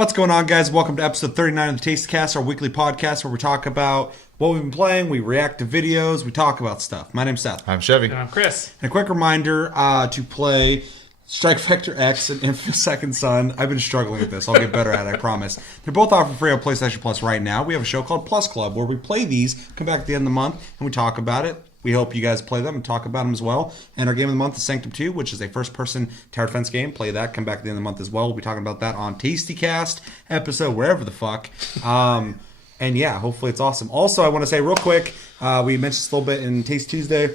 What's going on, guys? Welcome to episode 39 of the Tastecast, our weekly podcast where we talk about what we've been playing, we react to videos, we talk about stuff. My name's Seth. I'm Chevy. And I'm Chris. And a quick reminder to play Strike Vector X and Infamous Second Son. I've been struggling with this. I'll get better at it, I promise. They're both offered free on PlayStation Plus right now. We have a show called Plus Club where we play these, come back at the end of the month, and we talk about it. We hope you guys play them and talk about them as well. And our game of the month is Sanctum 2, which is a first-person tower defense game. Play that. Come back at the end of the month as well. We'll be talking about that on Tastecast episode, wherever the fuck. And yeah, hopefully it's awesome. Also, I want to say real quick, we mentioned this a little bit in Taste Tuesday.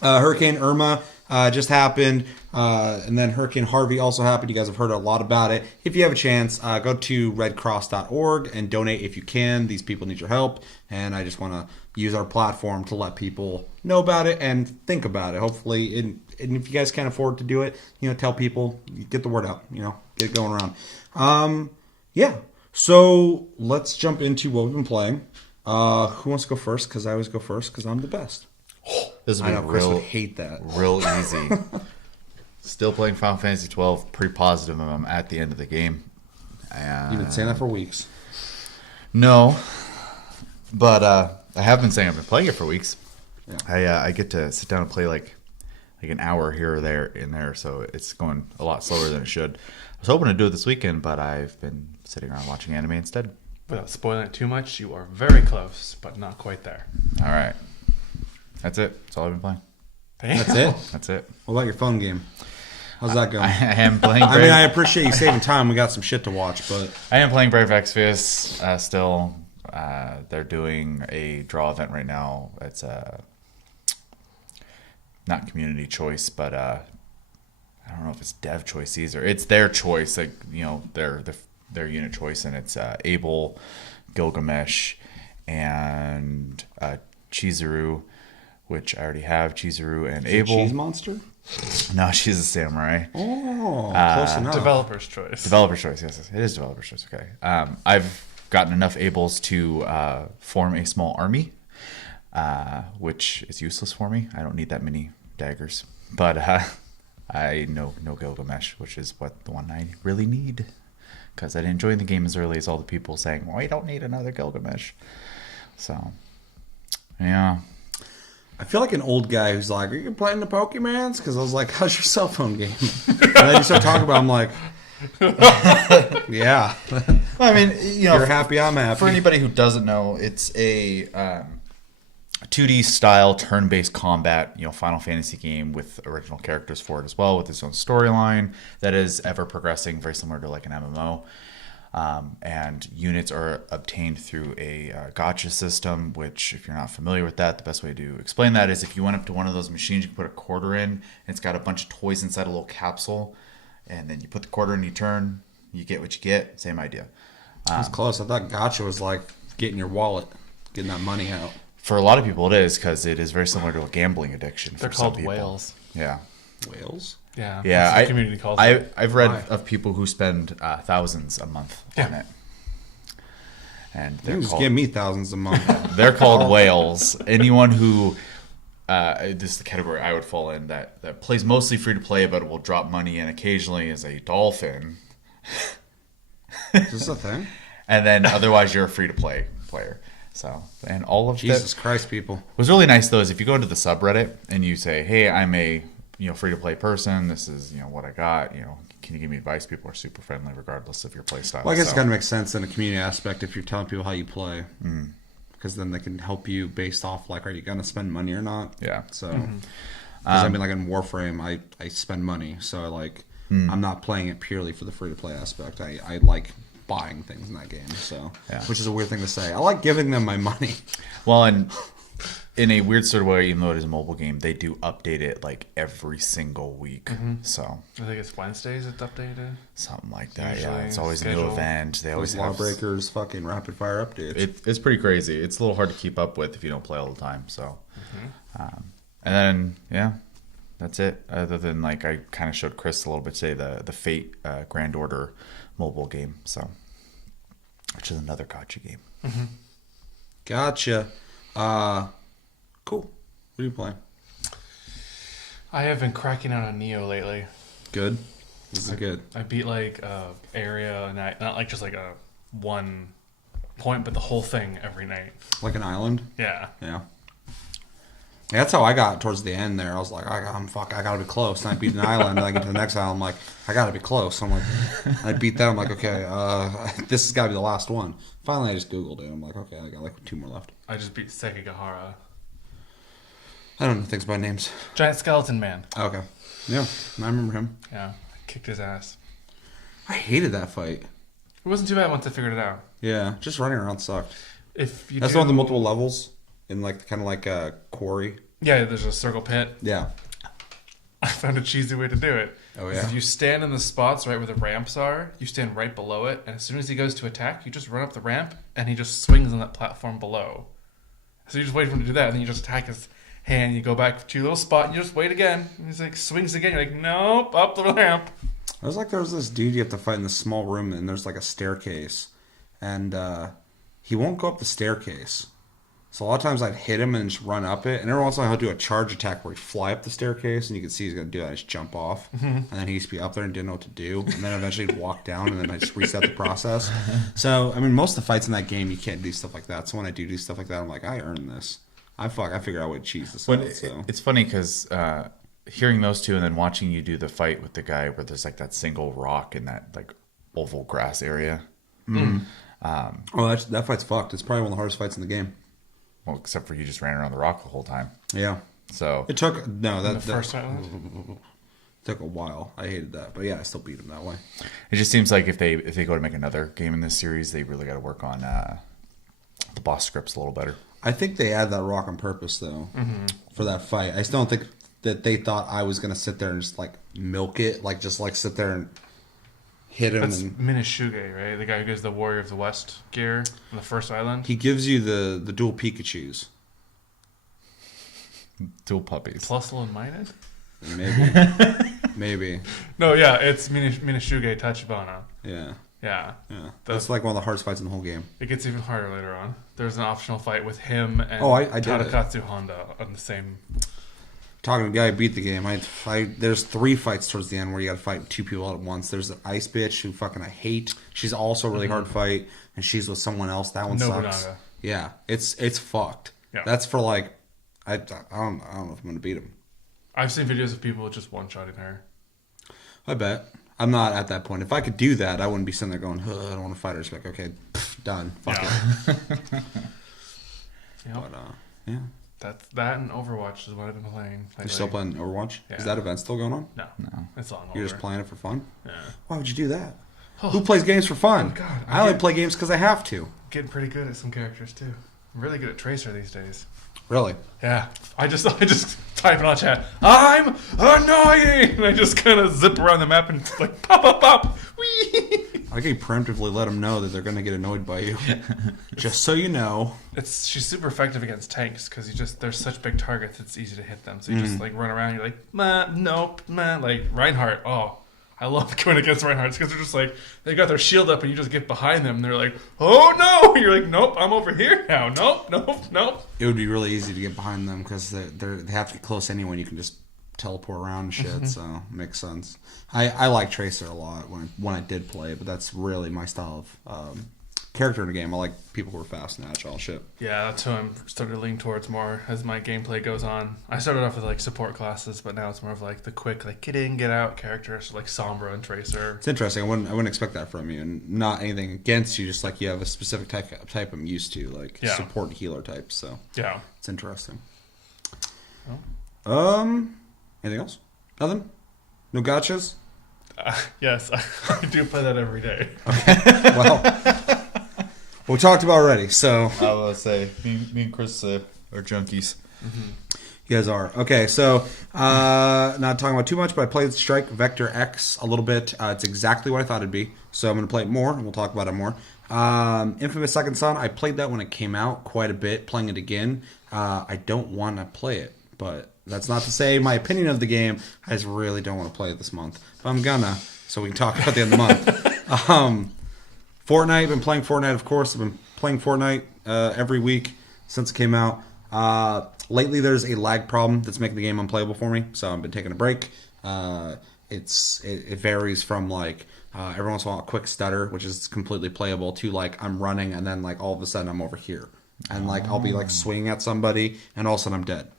Hurricane Irma just happened, and then Hurricane Harvey also happened. You guys have heard a lot about it. If you have a chance, go to redcross.org and donate if you can. These people need your help, and I just want to use our platform to let people know about it and think about it. Hopefully, and if you guys can't afford to do it, tell people, get the word out, get it going around. Yeah. So let's jump into what we've been playing. Who wants to go first? Because I always go first because I'm the best. This will I be know Chris would hate that. real easy. Still playing Final Fantasy 12. Pretty positive I'm at the end of the game. And You've been saying that for weeks. No, but I have been saying I've been playing it for weeks. Yeah. I get to sit down and play like an hour here or there in there, so it's going a lot slower than it should. I was hoping to do it this weekend, but I've been sitting around watching anime instead. Without spoiling it too much, you are very close, but not quite there. All right, that's it. That's all I've been playing. That's it? That's it. What about your phone game? How's that going? I am playing. I mean, I appreciate you saving time. We got some shit to watch, but I am playing Brave Exvius still. They're doing a draw event right now. It's not community choice, but I don't know if it's dev choice either. It's their choice, like their unit choice, and it's Abel, Gilgamesh, and Chizuru, which I already have. Chizuru and Abel. Cheese monster? No, she's a samurai. Oh, close enough. Developer's choice. Developer's choice, yes, it is developer's choice. Okay, I've gotten enough Abels to form a small army, which is useless for me. I don't need that many daggers, but I know Gilgamesh, which is what the one I really need, because I didn't join the game as early as all the people saying, "Well, I don't need another Gilgamesh." So, yeah. I feel like an old guy who's like, "Are you playing the Pokemans?" Because I was like, "How's your cell phone game?" And then you start talking about it, I'm like, yeah. I mean, You're happy, I'm happy. For anybody who doesn't know, it's a 2D style turn-based combat, Final Fantasy game with original characters for it as well, with its own storyline that is ever progressing, very similar to like an MMO. And units are obtained through a gacha system, which, if you're not familiar with that, the best way to explain that is if you went up to one of those machines, you can put a quarter in, and it's got a bunch of toys inside a little capsule, and then you put the quarter in, you turn, you get what you get. Same idea. That's close. I thought gacha was like getting your wallet, getting that money out. For a lot of people, it is, because it is very similar to a gambling addiction. They're for some called people. whales. Yeah. Whales? Yeah. Yeah, that's what the community calls it. I've read Why? of people who spend thousands a month on it, and You they're can just called, give me thousands a month. they're called whales. Anyone who this is the category I would fall in, that plays mostly free to play, but will drop money in occasionally as a dolphin, Is this a thing? and then otherwise you're a free to play player. So, and all of Jesus that Christ, people. what's really nice though is if you go into the subreddit and you say, "Hey, I'm a free to play person. This is what I got. Can you give me advice?" People are super friendly regardless of your play style. Well, I guess it kind of makes sense in a community aspect if you're telling people how you play. Because then they can help you based off, like, are you going to spend money or not? Yeah. So, because I mean, like in Warframe, I spend money. So, like, I'm not playing it purely for the free-to-play aspect. I like buying things in that game. So, Yeah. which is a weird thing to say. I like giving them my money. Well, and in a weird sort of way, even though it is a mobile game, they do update it like every single week. So I think it's Wednesdays it's updated. something like that. Usually Yeah, it's always a new schedule. event. They always Those have. Lawbreakers, fucking rapid-fire updates. It's pretty crazy. It's a little hard to keep up with if you don't play all the time. So, and then that's it. Other than like I kind of showed Chris a little bit today the Fate Grand Order mobile game. So, which is another gacha game. Gotcha. Cool. What are you playing? I have been cracking out on Neo lately. Good. This is good. I beat like area and not like just like a one point, but the whole thing every night. Like an island? Yeah. Yeah. That's how I got towards the end there. I was like, I gotta be close. And I beat an island, and I get to the next island, I'm like, I gotta be close. I'm like, I beat that. I'm like, okay, this has got to be the last one. Finally, I just Googled it. I'm like, okay, I got like 2 more left. I just beat Sekigahara. I don't know things by names. Giant skeleton man. Okay. Yeah, I remember him. Yeah. I kicked his ass. I hated that fight. It wasn't too bad once I figured it out. Yeah, just running around sucked. If you That's the one with the multiple levels in like kind of like a quarry. Yeah, there's a circle pit. Yeah. I found a cheesy way to do it. Oh, yeah? If you stand in the spots right where the ramps are, you stand right below it, and as soon as he goes to attack, you just run up the ramp, and he just swings on that platform below. So you just wait for him to do that, and then you just attack his hand, you go back to your little spot, and you just wait again. And he's like, swings again, you're like, nope, up the ramp. It was like there was this dude you have to fight in this small room, and there's like a staircase, and he won't go up the staircase. So a lot of times I'd hit him and just run up it, and every once in a while he'll do a charge attack where he'd fly up the staircase, and you can see he's going to do that, and just jump off, and then he used to be up there and didn't know what to do, and then eventually he'd walk down, and then I just reset the process. So, I mean, most of the fights in that game, you can't do stuff like that, so when I do stuff like that, I'm like, I earned this. I figured out what cheese this out, so. It's funny because hearing those two and then watching you do the fight with the guy where there's like that single rock in that like oval grass area. That fight's fucked. It's probably one of the hardest fights in the game. Well, except for you just ran around the rock the whole time. Yeah. So It took, First island? took a while. I hated that, but yeah, I still beat him that way. it just seems like if they go to make another game in this series, they really got to work on the boss scripts a little better. I think they add that rock on purpose, though, for that fight. I still don't think that they thought I was going to sit there and just, like, milk it. Like, just, like, sit there and hit him. That's And Minishuge, right? The guy who gives the Warrior of the West gear on the first island. he gives you the dual Pikachus. Dual puppies. Plusle and Minus? Maybe. Maybe. No, yeah, it's Minishuge Tachibana. Yeah. Yeah. Yeah. That's, like, one of the hardest fights in the whole game. It gets even harder later on. There's an optional fight with him and I did it. Tadakatsu Honda on the same... Talking to the guy who beat the game, there's 3 fights towards the end where you got to fight 2 people at once. There's an ice bitch who fucking I hate. She's also a really hard fight, and she's with someone else. That one sucks. Nobunaga. Yeah, it's fucked. Yeah. That's for like, I don't know if I'm gonna beat him. I've seen videos of people just one-shotting her. I bet. I'm not at that point. If I could do that, I wouldn't be sitting there going, I don't want to fight her. Just be like, okay, done. Fuck it. Yep. But yeah. That and Overwatch is what I've been playing. You're still playing Overwatch? Yeah. Is that event still going on? No. It's long over. You're just playing it for fun? Yeah. Why would you do that? Who plays games for fun? Oh, God. I only play games because I have to. Getting pretty good at some characters, too. I'm really good at Tracer these days. Really? Yeah. I just type it on chat. I'm annoying! And I just kind of zip around the map and like pop, pop, pop. Whee! I can preemptively let them know that they're going to get annoyed by you. Just so you know. She's super effective against tanks because there's such big targets it's easy to hit them. So you just like run around. You're like, nope, like Reinhardt. Oh, I love going against Reinhardt because they're just like they got their shield up and you just get behind them and they're like, oh no! You're like, nope, I'm over here now. Nope. It would be really easy to get behind them because they have to get close anyway. You can just teleport around and shit, so makes sense. I like Tracer a lot when I did play, but that's really my style of character in a game. I like people who are fast and agile and shit. Yeah, that's who I'm starting to lean towards more as my gameplay goes on. I started off with like support classes, but now it's more of like the quick like get in, get out characters like Sombra and Tracer. It's interesting. I wouldn't expect that from you, and not anything against you. Just like you have a specific type I'm used to, like support and healer types. So yeah, it's interesting. Oh. Anything else? Nothing? No gotchas? Yes, I do play that every day. Well, we talked about already, so. I will say, me and Chris are junkies. You guys are. Okay, so not talking about too much, but I played Strike Vector X a little bit. It's exactly what I thought it'd be, so I'm going to play it more, and we'll talk about it more. Infamous Second Son, I played that when it came out quite a bit, playing it again. I don't want to play it, but that's not to say my opinion of the game. I just really don't want to play it this month. But I'm gonna, so we can talk about the end of the month. Fortnite, been playing Fortnite, of course. I've been playing Fortnite every week since it came out. Lately, there's a lag problem that's making the game unplayable for me, so I've been taking a break. it varies from like every once in a while a quick stutter, which is completely playable, to like I'm running and then like all of a sudden I'm over here and like I'll be like swinging at somebody and all of a sudden I'm dead.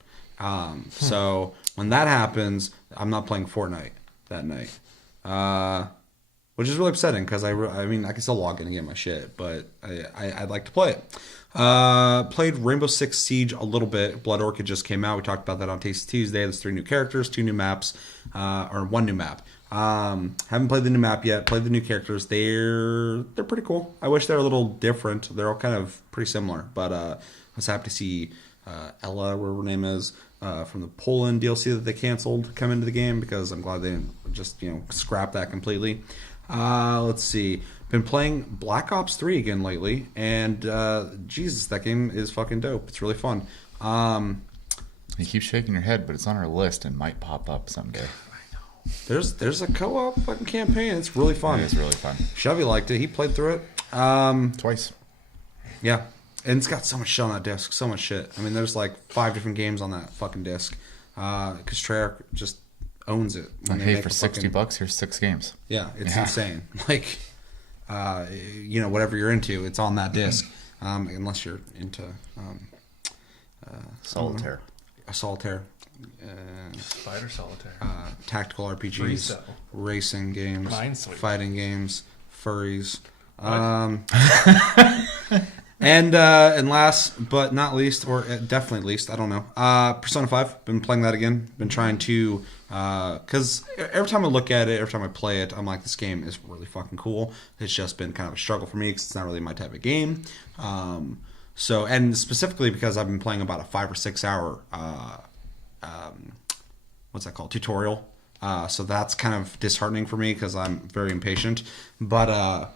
So when that happens, I'm not playing Fortnite that night, which is really upsetting because I mean I can still log in and get my shit, but I'd like to play it. Played Rainbow Six Siege a little bit. Blood Orchid just came out. We talked about that on Tasty Tuesday. There's 3 new characters, 2 new maps, or 1 new map. Haven't played the new map yet. Played the new characters. They're pretty cool. I wish they were a little different. They're all kind of pretty similar, but I was happy to see Ella, whatever her name is, from the Poland DLC that they canceled, come into the game, because I'm glad they didn't just scrap that completely. Let's see. Been playing Black Ops 3 again lately, and Jesus, that game is fucking dope. It's really fun. You keep shaking your head, but it's on our list and might pop up someday. There's a co-op fucking campaign. It's really fun. It is really fun. Chevy liked it. He played through it. Twice. Yeah. And it's got so much shit on that disc. So much shit. I mean, there's like 5 different games on that fucking disc. Because Treyarch just owns it. Hey, for $60, here's 6 games. Yeah, it's insane. Like, whatever you're into, it's on that disc. Unless you're into Solitaire. Solitaire. Spider Solitaire. Tactical RPGs. Racing games. Minesweeper. Fighting games. Furries. And last but not least, or definitely least, I don't know, Persona 5. Been playing that again. Been trying to, because every time I look at it, every time I play it, I'm like, this game is really fucking cool. It's just been kind of a struggle for me because it's not really my type of game. So, and specifically because I've been playing about a 5 or 6 hour, what's that called? Tutorial. So that's kind of disheartening for me because I'm very impatient. But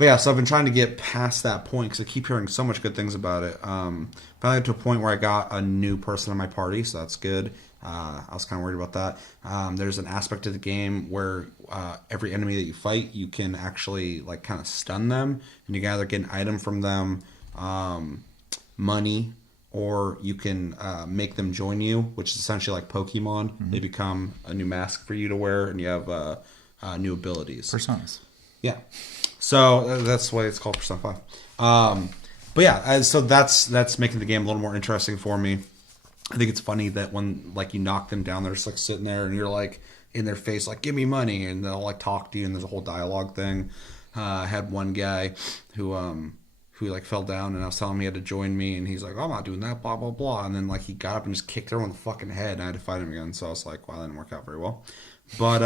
yeah, so I've been trying to get past that point because I keep hearing so much good things about it. Finally got to a point where I got a new person in my party, so that's good. I was kind of worried about that. There's an aspect of the game where every enemy that you fight, you can actually like kind of stun them, and you can either get an item from them, money, or you can make them join you, which is essentially like Pokemon. Mm-hmm. They become a new mask for you to wear, and you have new abilities. Personas. Yeah. So that's why it's called Persona 5. But yeah, so that's making the game a little more interesting for me. I think it's funny that when like you knock them down, they're just like sitting there and you're like in their face, like, give me money, and they'll like talk to you, and there's a whole dialogue thing. I had one guy who like fell down, and I was telling him he had to join me, and he's like, oh, I'm not doing that, blah blah blah, and then like he got up and just kicked her on the fucking head, and I had to fight him again. So I was like, wow, that didn't work out very well. But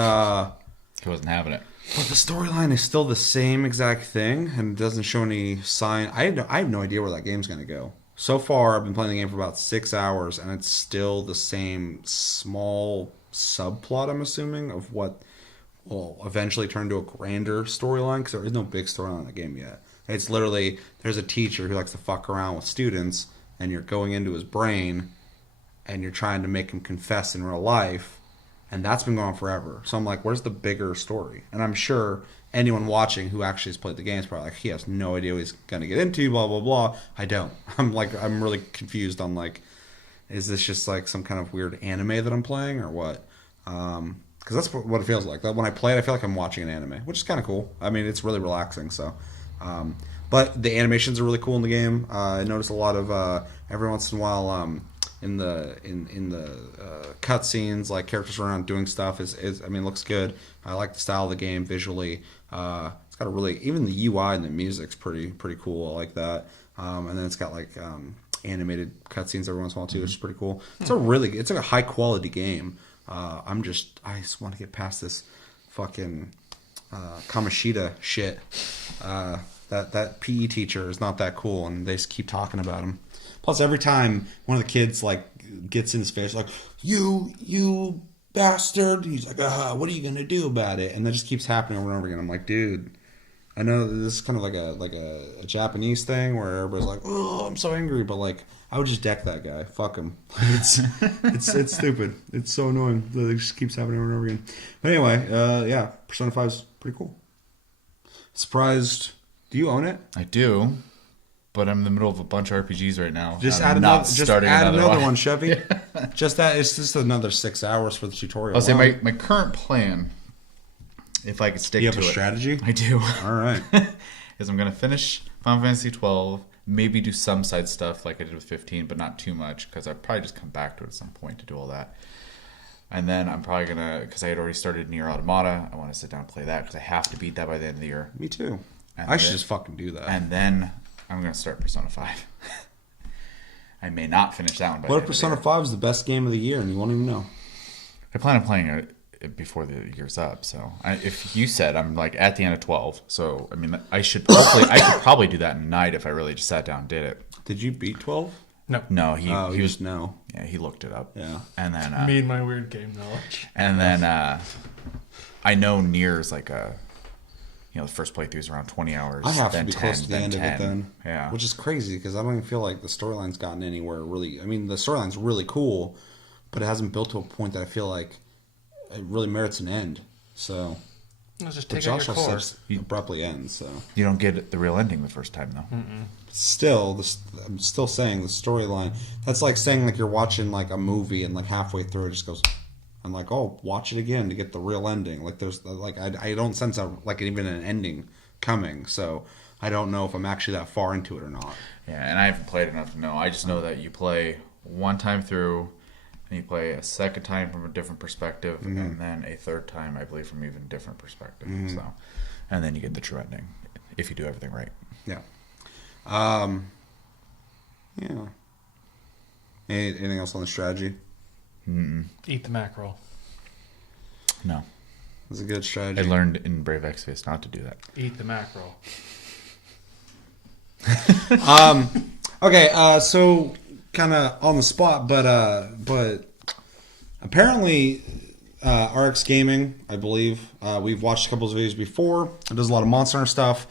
he wasn't having it. But the storyline is still the same exact thing, and it doesn't show any sign. I have no idea where that game's going to go. So far, I've been playing the game for about 6 hours, and it's still the same small subplot, I'm assuming, of what will eventually turn into a grander storyline, because there is no big storyline in the game yet. It's literally, there's a teacher who likes to fuck around with students, and you're going into his brain, and you're trying to make him confess in real life. And that's been going on forever. So I'm like, where's the bigger story? And I'm sure anyone watching who actually has played the game is probably like, he has no idea what he's going to get into, blah, blah, blah. I don't. I'm really confused on like, is this just like some kind of weird anime that I'm playing or what? Because that's what it feels like. When I play it, I feel like I'm watching an anime, which is kind of cool. I mean, it's really relaxing. So, but the animations are really cool in the game. I notice a lot of, every once in a while, in the cutscenes, like characters running around doing stuff is I mean, it looks good. I like the style of the game visually. It's got a really, even the UI and the music's pretty cool. I like that. And then it's got like animated cutscenes every once in a while too, which is pretty cool. It's like a high quality game. I just want to get past this fucking Kamoshida shit. That PE teacher is not that cool, and they just keep talking about him. Plus, every time one of the kids like gets in his face, like, you bastard, he's like, what are you gonna do about it? And that just keeps happening over and over again. I'm like, dude, I know this is kind of like a Japanese thing where everybody's like, oh, I'm so angry, but like, I would just deck that guy. Fuck him. It's stupid. It's so annoying. It just keeps happening over and over again. But anyway, yeah, Persona 5 is pretty cool. Surprised. Do you own it? I do. But I'm in the middle of a bunch of RPGs right now. Just add another one, Chevy. Just that it's just another 6 hours for the tutorial. I'll say Wow. my current plan, if I could stick to it. You have a strategy? I do. All right. Is I'm going to finish Final Fantasy 12, maybe do some side stuff like I did with 15, but not too much because I'd probably just come back to it at some point to do all that. And then I'm probably going to, because I had already started Nier Automata, I want to sit down and play that because I have to beat that by the end of the year. Me too. And I should then- just fucking do that. And then I'm going to start Persona 5. I may not finish that one by What the if end of the Persona year. 5 is the best game of the year and you won't even know? I plan on playing it before the year's up. So if you said I'm like at the end of 12, so I mean I could probably do that in a night if I really just sat down and did it. Did you beat 12? No, he you was just know. yeah, he looked it up. Yeah. And then Me and my weird game knowledge. I know Nier's like the first playthrough is around 20 hours. I have to then be 10, close to the then end 10. of it then. Yeah. Which is crazy because I don't even feel like the storyline's gotten anywhere really. I mean, the storyline's really cool, but it hasn't built to a point that I feel like it really merits an end. So, Let's just but take out Josh your also course. abruptly ends. So, You don't get the real ending the first time though. still, I'm still saying the storyline. That's like saying like you're watching like a movie and like halfway through it just goes. I'm like, oh, watch it again to get the real ending. Like there's like I don't sense even an ending coming. So I don't know if I'm actually that far into it or not. Yeah, and I haven't played enough to know. I just know that you play one time through, and you play a second time from a different perspective, and then a third time, I believe, from even different perspective. So, and then you get the true ending if you do everything right. Yeah. Yeah. Anything else on the strategy? Eat the mackerel. No, It's a good strategy. I learned in Brave Exvius not to do that. Eat the mackerel. Okay, so kind of on the spot, but apparently RX Gaming, I believe, we've watched a couple of videos before. It does a lot of Monster Hunter stuff.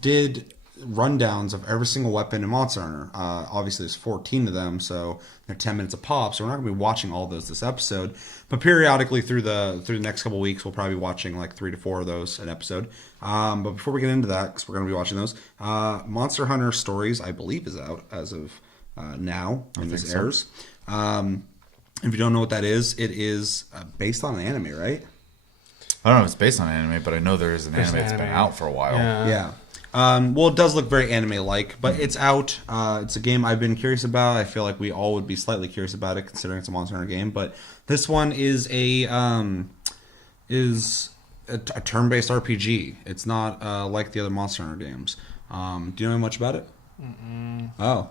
Did rundowns of every single weapon in Monster Hunter. Obviously, there's 14 of them, so they're 10 minutes a pop. So we're not going to be watching all those this episode, but periodically through the next couple of weeks, we'll probably be watching like 3 to 4 of those an episode. But before we get into that, because we're going to be watching those, Monster Hunter Stories, I believe, is out as of now when this airs. If you don't know what that is, it is based on an anime, right? I don't know if it's based on anime, but I know there is an anime that's been anime. out for a while. Yeah. Well, it does look very anime-like, but it's out. It's a game I've been curious about. I feel like we all would be slightly curious about it, considering it's a Monster Hunter game. But this one is a turn-based RPG. It's not like the other Monster Hunter games. Do you know much about it? Oh.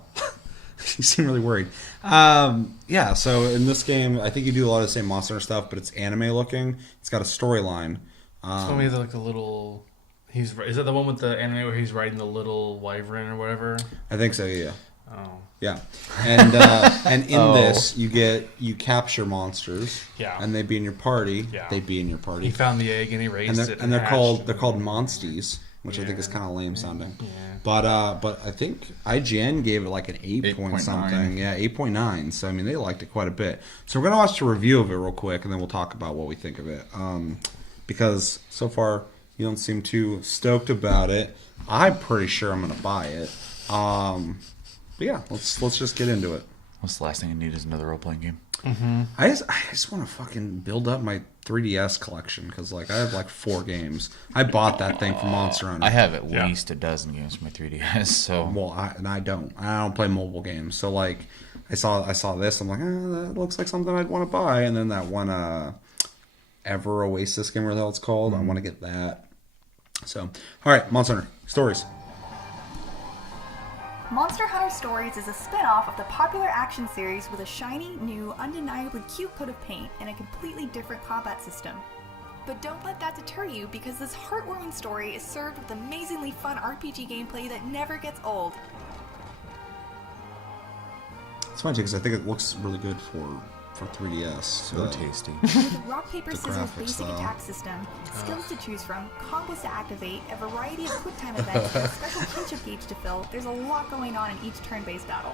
You seem really worried. Yeah, so in this game, I think you do a lot of the same Monster Hunter stuff, but it's anime-looking. It's got a storyline. Tell me like the little. Is that the one with the anime where he's riding the little wyvern or whatever? I think so, yeah. Oh. Yeah, and in this you capture monsters. Yeah. And they be in your party. Yeah. They be in your He party. found the egg and he raised it. And they're hatched called and- monsties, which I think is Yeah. kind of lame sounding. Yeah. But I think IGN gave it like an 8 point 8.9. something. Yeah, 8.9. So I mean they liked it quite a bit. So we're gonna watch a review of it real quick, and then we'll talk about what we think of it. Because so far you don't seem too stoked about it. I'm pretty sure I'm gonna buy it. But yeah, let's just get into it. What's the last thing I need is another role-playing game. I just want to fucking build up my 3DS collection because like I have like 4 games. I bought that thing for Monster Hunter. I have at Yeah. least a dozen games for my 3DS, so Well, I don't play mobile games. So like I saw this. I'm like, that looks like something I'd want to buy. And then that one Ever Oasis game, or the hell it's called. I want to get that. So all right, Monster Hunter Stories. Monster Hunter Stories is a spin-off of the popular action series with a shiny, new, undeniably cute coat of paint and a completely different combat system. But don't let that deter you, because this heartwarming story is served with amazingly fun RPG gameplay that never gets old. It's funny too because I think it looks really good for 3DS. so tasty. With a rock, paper, scissors graphics basic style. attack system, skills to choose from, combos to activate, a variety of quick time events, and a special kinship gauge to fill, there's a lot going on in each turn-based battle.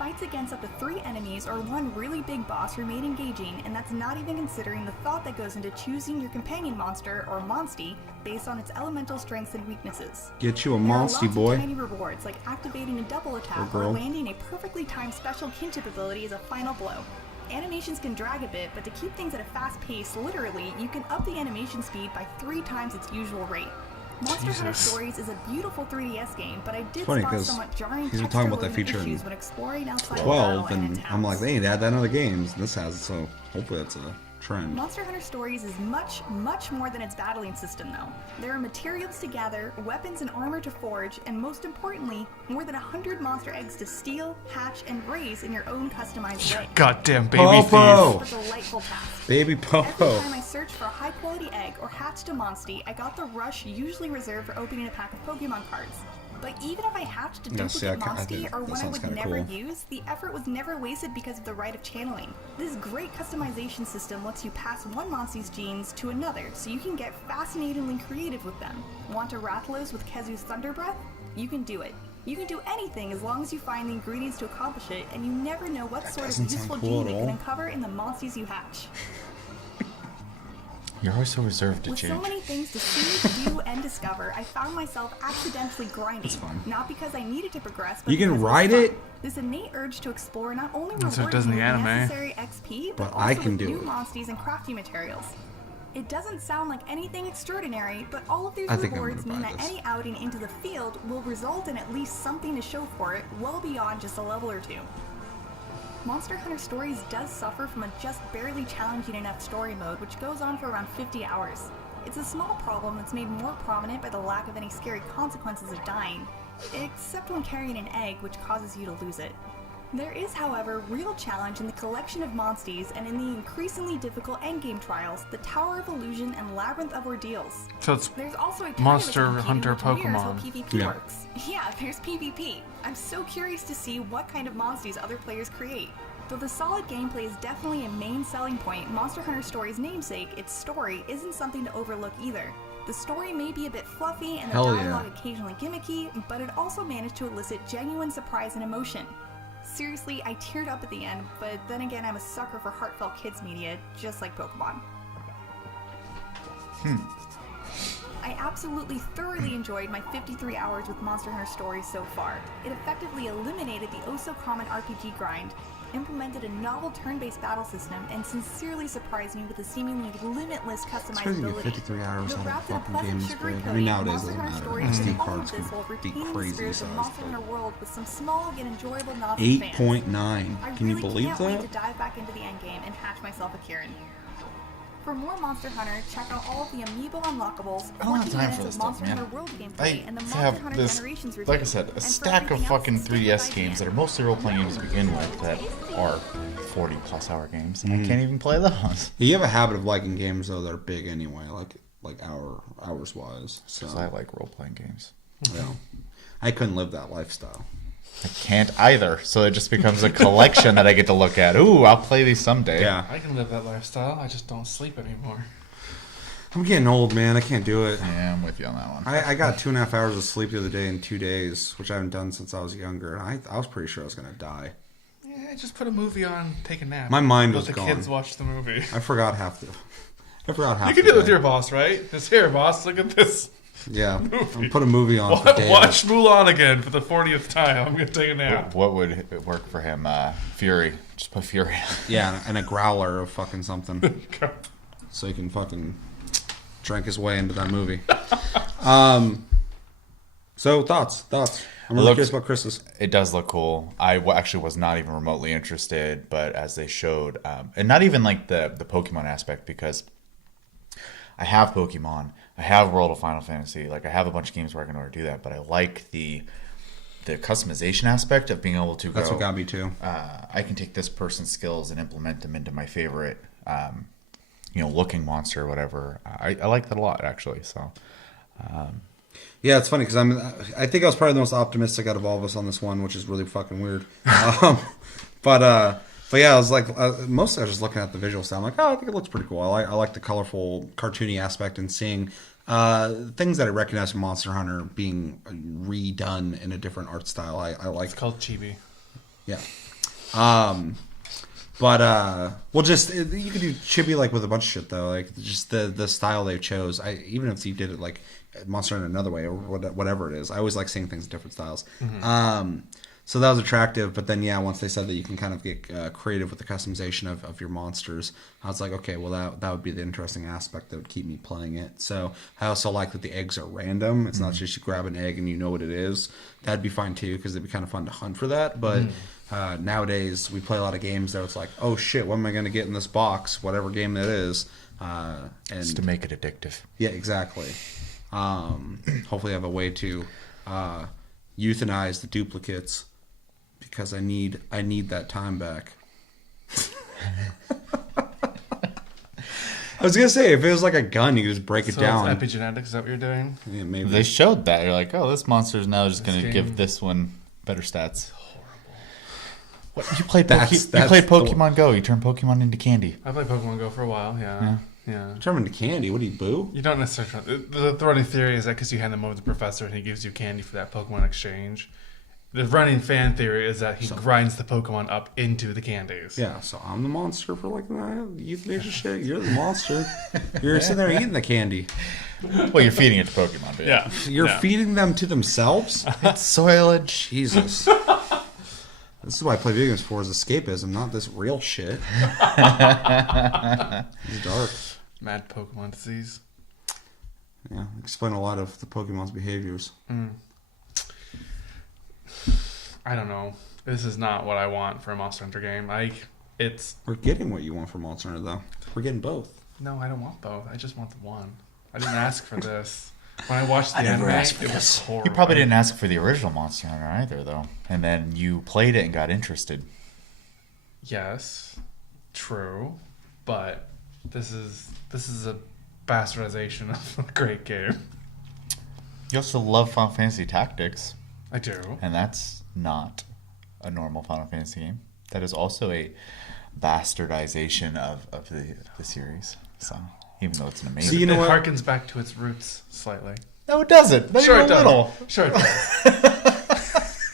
fights against up to 3 enemies or one really big boss remain engaging, and that's not even considering the thought that goes into choosing your companion monster, or monstie, based on its elemental strengths and weaknesses. Get you a There are monstie, lots boy. of tiny rewards, like activating a double attack or girl. landing a perfectly timed special kinship ability as a final blow. Animations can drag a bit, but to keep things at a fast pace, literally, you can up the animation speed by 3 times its usual rate. Monster Hunter Stories is a beautiful 3DS game, but I did Funny, spot 'cause somewhat jarring he's been texture talking about that loading feature in issues when exploring outside of 12, battle and its I'm like, house. they need to add that in other games. And this has it, so hopefully that's a trend. Monster Hunter Stories is much, much more than its battling system, though. There are materials to gather, weapons and armor to forge, and most importantly, more than 100 monster eggs to steal, hatch, and raise in your own customized way. Goddamn baby Popo. thief. It's a delightful task. Baby Every Popo. time I searched for a high-quality egg or hatched a monstie, I got the rush usually reserved for opening a pack of Pokemon cards. But even if I hatched a Yeah, see, duplicate I think monstie or that one I sounds would kinda never cool. use, the effort was never wasted because of the right of channeling. This great customization system lets you pass one monstie's genes to another, so you can get fascinatingly creative with them. Want a Rathalos with Kezu's Thunder Breath? You can do it. You can do anything as long as you find the ingredients to accomplish it, and you never know what sort of doesn't sound useful cool gene at it can all. uncover in the monsties you hatch. You're always so reserved to With so change. many things to see, do, and discover, I found myself accidentally grinding. Not because I needed to progress, but You can because ride was it? fun. This innate urge to explore not only That's what it rewards does in me the with anime. necessary XP, but But I also can with do new it. monsties and crafting materials. It doesn't sound like anything extraordinary, but all of these I think I'm rewards gonna mean buy that this. any outing into the field will result in at least something to show for it, well beyond just a level or 2. Monster Hunter Stories does suffer from a just barely challenging enough story mode, which goes on for around 50 hours. It's a small problem that's made more prominent by the lack of any scary consequences of dying, except when carrying an egg, which causes you to lose it. There is, however, real challenge in the collection of monsties and in the increasingly difficult endgame trials, the Tower of Illusion and Labyrinth of Ordeals. So it's There's also a Monster tournament Hunter competing, which mirrors how Pokemon. PvP Yeah. works. Yeah, there's PvP. I'm so curious to see what kind of monsties other players create. Though the solid gameplay is definitely a main selling point, Monster Hunter Story's namesake, its story, isn't something to overlook either. The story may be a bit fluffy and the Hell yeah. dialogue occasionally gimmicky, but it also managed to elicit genuine surprise and emotion. Seriously, I teared up at the end, but then again, I'm a sucker for heartfelt kids media, just like Pokemon. I absolutely thoroughly enjoyed my 53 hours with Monster Hunter Stories so far. It effectively eliminated the oh-so-common RPG grind, implemented a novel turn-based battle system, and sincerely surprised me with a seemingly limitless It's crazy to get customizability. 53 hours But on a wrapped in a fucking pleasant game is sugary good. I coating, mean, nowadays it Monster doesn't Hunter matter. Stories SD did all cards of this can while be retaining the crazy spirit of sized. Monster Hunter World with some small yet enjoyable nods for fans. 8.9. I Can you really believe can't wait that? to dive back into the endgame and hatch myself a Kieran. For more Monster Hunter, check out all of the amiibo unlockables, I don't have 14 time minutes for of this stuff, Monster man. Hunter World I gameplay, and the Monster have Hunter this, Generations review. like I said, a And for stack of everything else, fucking stick 3DS with games IGN. that are mostly role-playing games to begin with that are 40-plus hour games, and Mm-hmm. I can't even play those. You have a habit of liking games though that are big anyway, like hours wise. So Because I like role-playing games. yeah. I couldn't live that lifestyle. I can't either, so it just becomes a collection that I get to look at. Ooh, I'll play these someday. Yeah, I can live that lifestyle. I just don't sleep anymore. I'm getting old, man. I can't do it. Yeah, I'm with you on that one. I got 2.5 hours of sleep the other day in 2 days, which I haven't done since I was younger. And I was pretty sure I was gonna die. Yeah, just put a movie on, take a nap. My mind Let was the gone. kids watch the movie. I forgot half the. I forgot half. You can the do it with day. your boss, right? Just here, boss. Look at this. Yeah, I'll put a movie on. For days. Watch Mulan again for the 40th time. I'm gonna take a nap. What would work for him? Fury. Just put Fury. Yeah, and a growler of fucking something, so he can fucking drink his way into that movie. So thoughts. I'm really curious about Chris's. It does look cool. I actually was not even remotely interested, but as they showed, and not even like the Pokemon aspect, because I have Pokemon, I have World of Final Fantasy, like I have a bunch of games where I can already do that, but I like the customization aspect of being able to That's go, what got me too. I can take this person's skills and implement them into my favorite, looking monster or whatever. I like that a lot, actually. So, Yeah, it's funny because I think I was probably the most optimistic out of all of us on this one, which is really fucking weird. But yeah, I was like, mostly I was just looking at the visual style. I'm like, oh, I think it looks pretty cool. I like the colorful, cartoony aspect and seeing things that I recognize from Monster Hunter being redone in a different art style. I like. It's called Chibi. Yeah, Well, just you could do chibi like with a bunch of shit though, like just the style they chose. Even if you did it like Monster in another way or whatever it is, I always like seeing things in different styles. So that was attractive, but then once they said that you can kind of get creative with the customization of your monsters, I was like, okay, well that would be the interesting aspect that would keep me playing it. So I also like that the eggs are random. It's not just you grab an egg and you know what it is. That'd be fine too, because it'd be kind of fun to hunt for that. But nowadays we play a lot of games that it's like, oh shit, what am I going to get in this box? Whatever game that is, and Just to make it addictive. Yeah, exactly. Hopefully I have a way to euthanize the duplicates, because I need that time back. I was gonna say, if it was like a gun, you could just break it down. It's epigenetics, is that what you're doing? Yeah, maybe. They showed that. You're like, oh, this monster's now just going to give this one better stats. What, you played Pokemon Go. You turned Pokemon into candy. I played Pokemon Go for a while, yeah. Turn them into candy. What do you, boo? You don't necessarily... The running theory is that because you hand them over to the professor and he gives you candy for that Pokemon exchange. The running fan theory is that he grinds the Pokemon up into the candies. Yeah, so I'm the monster for like euthanasia shit. You're the monster. You're sitting there eating the candy. Well, you're feeding it to Pokemon, but Yeah. You're feeding them to themselves? It's soilage. Jesus. This is why I play video games for, is escapism, not this real shit. It's dark. Mad Pokemon disease. Yeah, explain a lot of the Pokemon's behaviors. I don't know. This is not what I want for a Monster Hunter game. We're getting what you want from Monster Hunter, though. We're getting both. No, I don't want both. I just want the one. I didn't ask for this. When I watched the anime, it was horrible. You probably didn't ask for the original Monster Hunter either, though. And then you played it and got interested. Yes, true, but this is a bastardization of a great game. You also love Final Fantasy Tactics. I do. And that's not a normal Final Fantasy game. That is also a bastardization of the series. So, even though it's an amazing... So you know it what? harkens back to its roots slightly. No, it doesn't. Not Sure even it a little. does. Sure it does.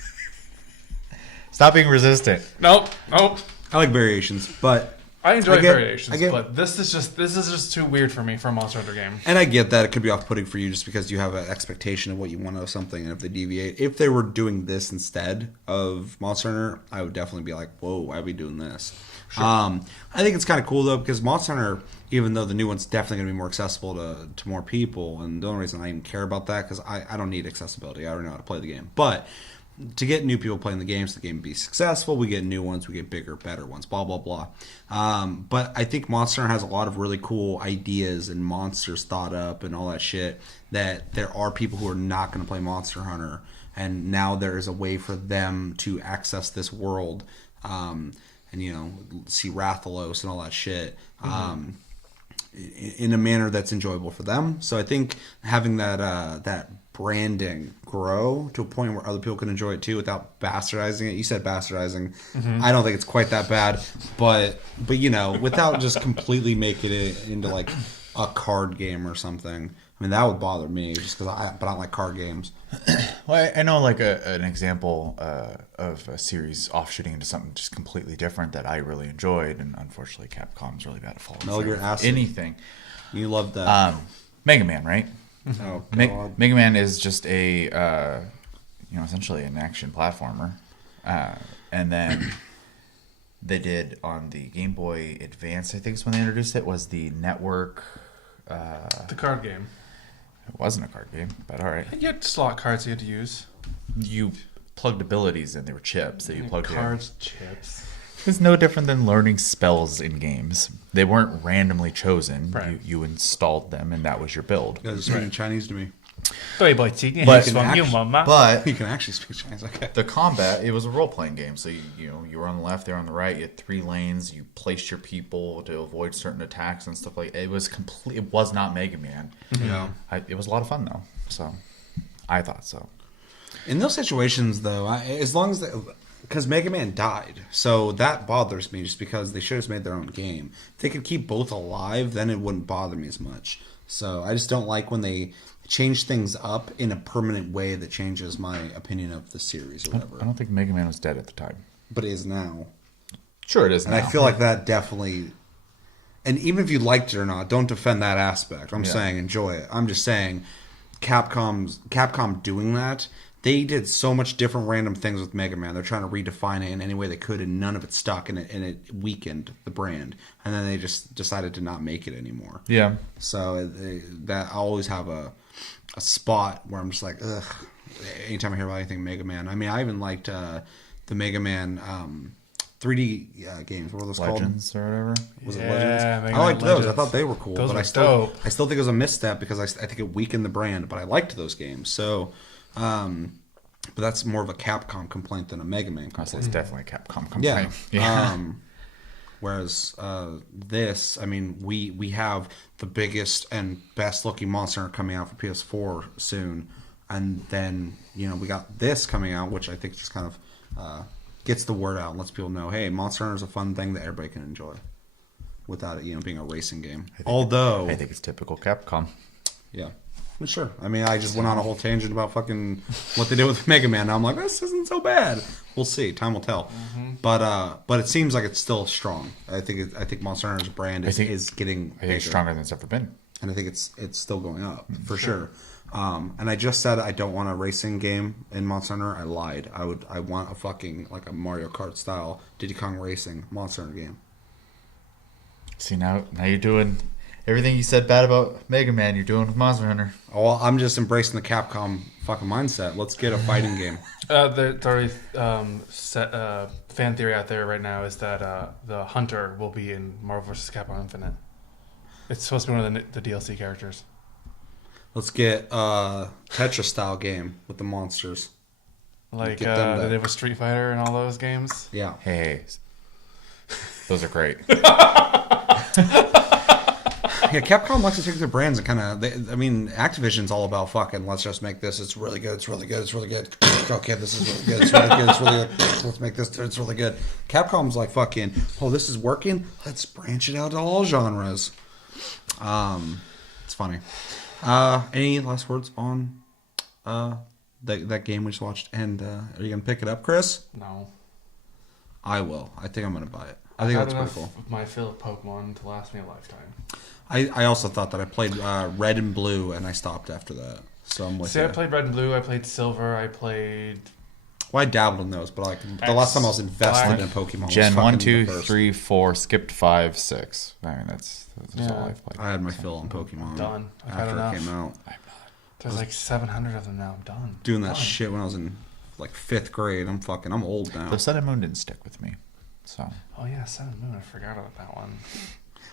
Stop being resistant. Nope. I like variations, but... I enjoy variations, I get, but this is just too weird for me for a Monster Hunter game. And I get that it could be off-putting for you just because you have an expectation of what you want of something, and if they deviate, if they were doing this instead of Monster Hunter, I would definitely be like, "Whoa, why are we doing this?" Sure. I think it's kind of cool though, because Monster Hunter, even though the new one's definitely going to be more accessible to more people, and the only reason I even care about that because I don't need accessibility. I already know how to play the game, but to get new people playing the game, so the game be successful, we get new ones, we get bigger, better ones, blah, blah, blah. But I think Monster Hunter has a lot of really cool ideas and monsters thought up and all that shit that there are people who are not going to play Monster Hunter, and now there is a way for them to access this world and, see Rathalos and all that shit. In a manner that's enjoyable for them. So I think having that branding grow to a point where other people can enjoy it too without bastardizing it. You said bastardizing. I don't think it's quite that bad, but without just completely making it into like a card game or something. I mean, that would bother me just because I don't like card games. Well, I know like an example of a series offshooting into something just completely different that I really enjoyed, and unfortunately Capcom's really bad at following Metal Gear Acid. anything. You love that. Mega Man, right? Oh, God. Mega Man is just a essentially an action platformer, and then they did on the Game Boy Advance, I think is when they introduced it, was the network. The card game. It wasn't a card game, but all right. You had slot cards you had to use. You plugged abilities in. They were chips that you plugged cards, chips. It's no different than learning spells in games. They weren't randomly chosen. Right. You installed them, and that was your build. You guys are speaking Chinese to me. But You can actually speak Chinese. Okay. the combat, it was a role-playing game. So you were on the left, they're on the right. You had 3 lanes. You placed your people to avoid certain attacks and stuff like that. It was complete. It was not Mega Man. Yeah. It was a lot of fun though. So I thought so. In those situations, though, as long as because Mega Man died, so that bothers me just because they should have made their own game. If they could keep both alive, then it wouldn't bother me as much. So I just don't like when they change things up in a permanent way that changes my opinion of the series or whatever. I don't think Mega Man was dead at the time. But it is now. Sure, it is. And I feel like that definitely. And even if you liked it or not, don't defend that aspect. I'm saying enjoy it. I'm just saying, Capcom doing that. They did so much different random things with Mega Man. They're trying to redefine it in any way they could, and none of it stuck, and it weakened the brand. And then they just decided to not make it anymore. Yeah. So that I always have a spot where I'm just like, ugh. Anytime I hear about anything Mega Man. I mean, I even liked the Mega Man 3D games. What were those Legends called? or whatever. Was it Legends? Mega I liked Man those. Legends. I thought they were cool. Those but were I still dope. think it was a misstep because I think it weakened the brand. But I liked those games. So, but that's more of a Capcom complaint than a Mega Man complaint. It's definitely a Capcom Yeah. complaint. Yeah. Whereas this, I mean, we have the biggest and best looking Monster Hunter coming out for PS4 soon, and then we got this coming out, which I think just kind of gets the word out and lets people know, hey, Monster Hunter is a fun thing that everybody can enjoy without it being a racing game. Although I think it's typical Capcom. yeah. Well, sure. I mean, I just went on a whole tangent about fucking what they did with Mega Man. Now I'm like, this isn't so bad. We'll see. Time will tell. But it seems like it's still strong. I think Monster Hunter's brand is getting I think it's stronger than it's ever been. and I think it's still going up for sure. And I just said I don't want a racing game in Monster Hunter. I lied. I want a fucking like a Mario Kart style Diddy Kong Racing Monster Hunter game. See, now you're doing everything you said bad about Mega Man, you're doing with Monster Hunter. Oh, well, I'm just embracing the Capcom fucking mindset. Let's get a fighting game. There's already fan theory out there right now is that the Hunter will be in Marvel vs. Capcom Infinite. It's supposed to be one of the DLC characters. Let's get a Tetris style game with the monsters. Like Get them they that. did with Street Fighter and all those games. Yeah. Hey, those are great. Yeah, Capcom likes to take their brands and kind of. I mean, Activision's all about fucking. Let's just make this. It's really good. It's really good. It's really good. Okay, this is really good. It's really good. It's really good. Let's make this. It's really good. Capcom's like fucking. Oh, this is working. Let's branch it out to all genres. It's funny. Any last words on that game we just watched? And are you gonna pick it up, Chris? No. I will. I think I'm gonna buy it. I think that's pretty cool. Of my fill of Pokemon to last me a lifetime. I also thought that I played Red and Blue and I stopped after that. So I'm with See, you. I played Red and Blue. I played Silver. I played. Well, I dabbled in those, but like the last time I was invested in Pokemon Gen was 1, fucking 2, the first. 3, 4, skipped 5, 6. I mean, that's all I've played. I had my fill on Pokemon Done. I've had after it enough. came out. There's like 700 of them now. I'm done. Doing that Done. shit when I was in like 5th grade. I'm old now. The Sun and Moon didn't stick with me. So Oh yeah, Sun and Moon. I forgot about that one.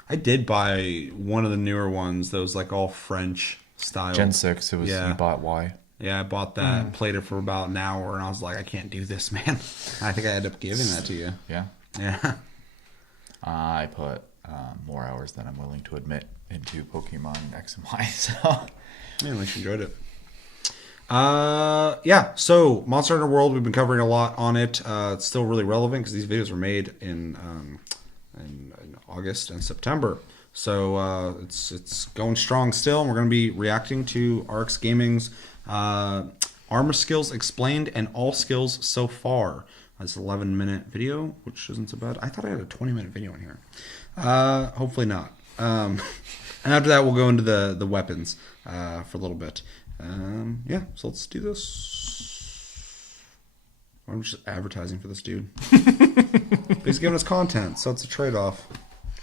I did buy one of the newer ones that was like all French style. Gen 6, it was Yeah. you bought Y. Yeah, I bought that and played it for about an hour, and I was like, I can't do this, man. I think I ended up giving that to you. Yeah. Yeah. I put more hours than I'm willing to admit into Pokemon X and Y. So Yeah, at least you enjoyed it. Yeah, so Monster Hunter World, we've been covering a lot on it. It's still really relevant because these videos were made in August and September. So it's going strong still, and we're going to be reacting to RX Gaming's Armor Skills Explained and All Skills So Far. It's an 11-minute video, which isn't so bad. I thought I had a 20-minute video in here. Hopefully not. And after that, we'll go into the weapons for a little bit. Yeah, so let's do this. I'm just advertising for this dude. He's giving us content, so it's a trade-off.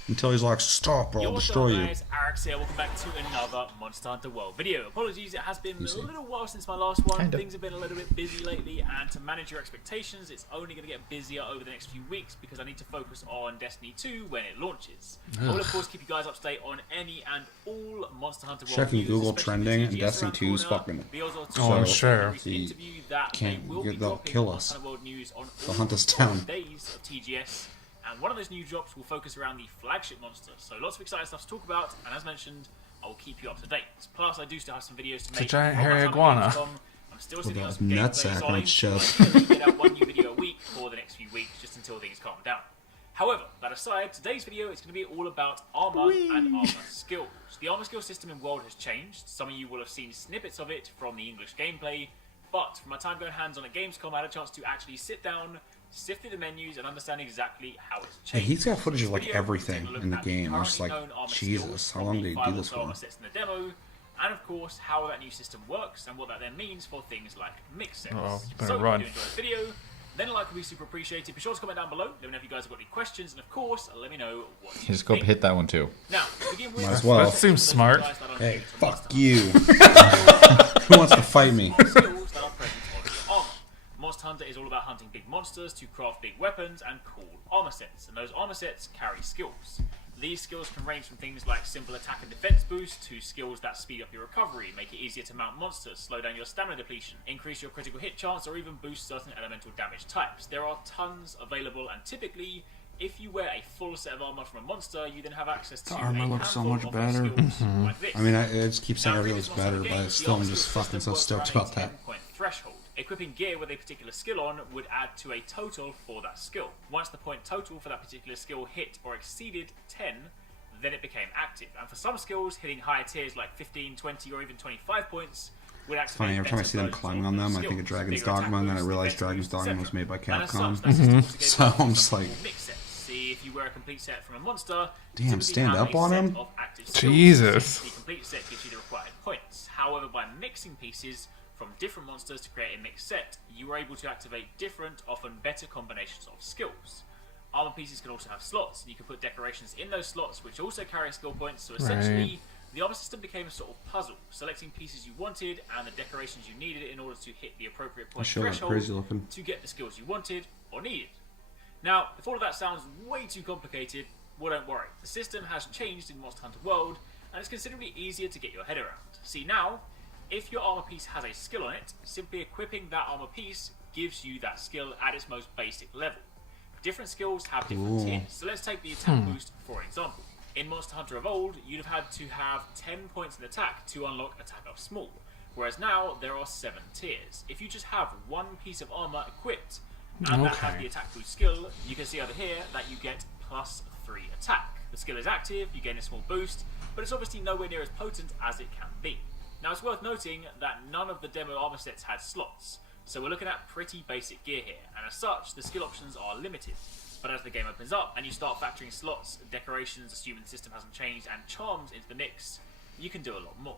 Until he's like, stop or I'll destroy you. Guys, Alex here. Welcome back to another Monster Hunter World video. Apologies, it has been a little while since my last one. Kinda. Things have been a little bit busy lately, and to manage your expectations, it's only going to get busier over the next few weeks because I need to focus on Destiny 2 when it launches. I will, of course, keep you guys up to date on any and all Monster Hunter World Checking news, Google especially trending, the and TGS Destiny around 2 's corner. fucking- We also Oh, I'm have sure. a recent interview that Can't they will get- be they'll dropping kill Monster us. Hunter World news on They'll all hunt us 12 down. days of TGS. And one of those new drops will focus around the flagship monster. So lots of exciting stuff to talk about, and as mentioned, I will keep you up to date. Plus, I do still have some videos to a make. giant on my hairy time at iguana. Gamescom. I'm still sitting on that some nutsack gameplay on signs, its so I'm chest. going to get out one new video a week for the next few weeks, just until things calm down. However, that aside, today's video is going to be all about armor and armor skills. The armor skill system in World has changed. Some of you will have seen snippets of it from the English gameplay, but from my time going hands-on at Gamescom, I had a chance to actually sit down sift through the menus, and understand exactly how it's Yeah, changed. he's got footage of like Video, we'll everything take a look in the at game. I'm just like, currently known armor Jesus, skills how from long the did he 5 do or this so for? armor sets in the demo, and of course how that new system works and what that then means for things like mix sets. better So run. if you enjoyed the video, then a like would be super appreciated. Be sure to comment down below. Let me know if you guys have got any questions, and of course, let me know what you Just go think. hit that one too. Now, to begin with, Might as well. That seems smart. Hey, fuck you. Who wants to fight me? Skills that are present on your armor. Monster Hunter is all about hunting big monsters to craft big weapons and cool armor sets, and those armor sets carry skills. These skills can range from things like simple attack and defense boost to skills that speed up your recovery, make it easier to mount monsters, slow down your stamina depletion, increase your critical hit chance, or even boost certain elemental damage types. There are tons available, and typically, if you wear a full set of armor from a monster, you then have access to armor a looks so handful much of better. skills like this. I mean, I just keep saying Now, everything's previous Monster better, Hunter but games, still, the I'm armor just skill fucking system so works stoked around about a that. 10-point threshold. Equipping gear with a particular skill on would add to a total for that skill. Once the point total for that particular skill hit or exceeded 10, then it became active. And for some skills, hitting higher tiers like 15, 20, or even 25 points would activate. Funny, every time I better see them versions climbing of on them, those I think of skills. Dragon's Bigger attack Dogma, and then I boosts, realized defense Dragon's boosts, Dogma was etc. made by And as such, Capcom. that system also gave So us I'm just some like, cool mix sets. See, if you wear a complete set from a monster, damn, typically stand have up a on set him? of active skills. Jesus. The complete set gives you the required points. However, by mixing pieces from different monsters to create a mixed set, you are able to activate different, often better combinations of skills. Armor pieces can also have slots, and you can put decorations in those slots, which also carry skill points. So essentially, the armor system became a sort of puzzle, selecting pieces you wanted and the decorations you needed in order to hit the appropriate point Sure, threshold crazy looking. to get the skills you wanted or needed. Now, if all of that sounds way too complicated, well, don't worry. The system has changed in Monster Hunter World, and it's considerably easier to get your head around. See, now, if your armor piece has a skill on it, simply equipping that armor piece gives you that skill at its most basic level. Different skills have different tiers, so let's take the attack boost for example. In Monster Hunter of old, you'd have had to have 10 points in attack to unlock attack up small, whereas now there are 7 tiers. If you just have one piece of armor equipped, and that has the attack boost skill, you can see over here that you get plus 3 attack. The skill is active, you gain a small boost, but it's obviously nowhere near as potent as it can be. Now it's worth noting that none of the demo armor sets had slots, so we're looking at pretty basic gear here, and as such, the skill options are limited. But as the game opens up and you start factoring slots, decorations, assuming the system hasn't changed, and charms into the mix, you can do a lot more.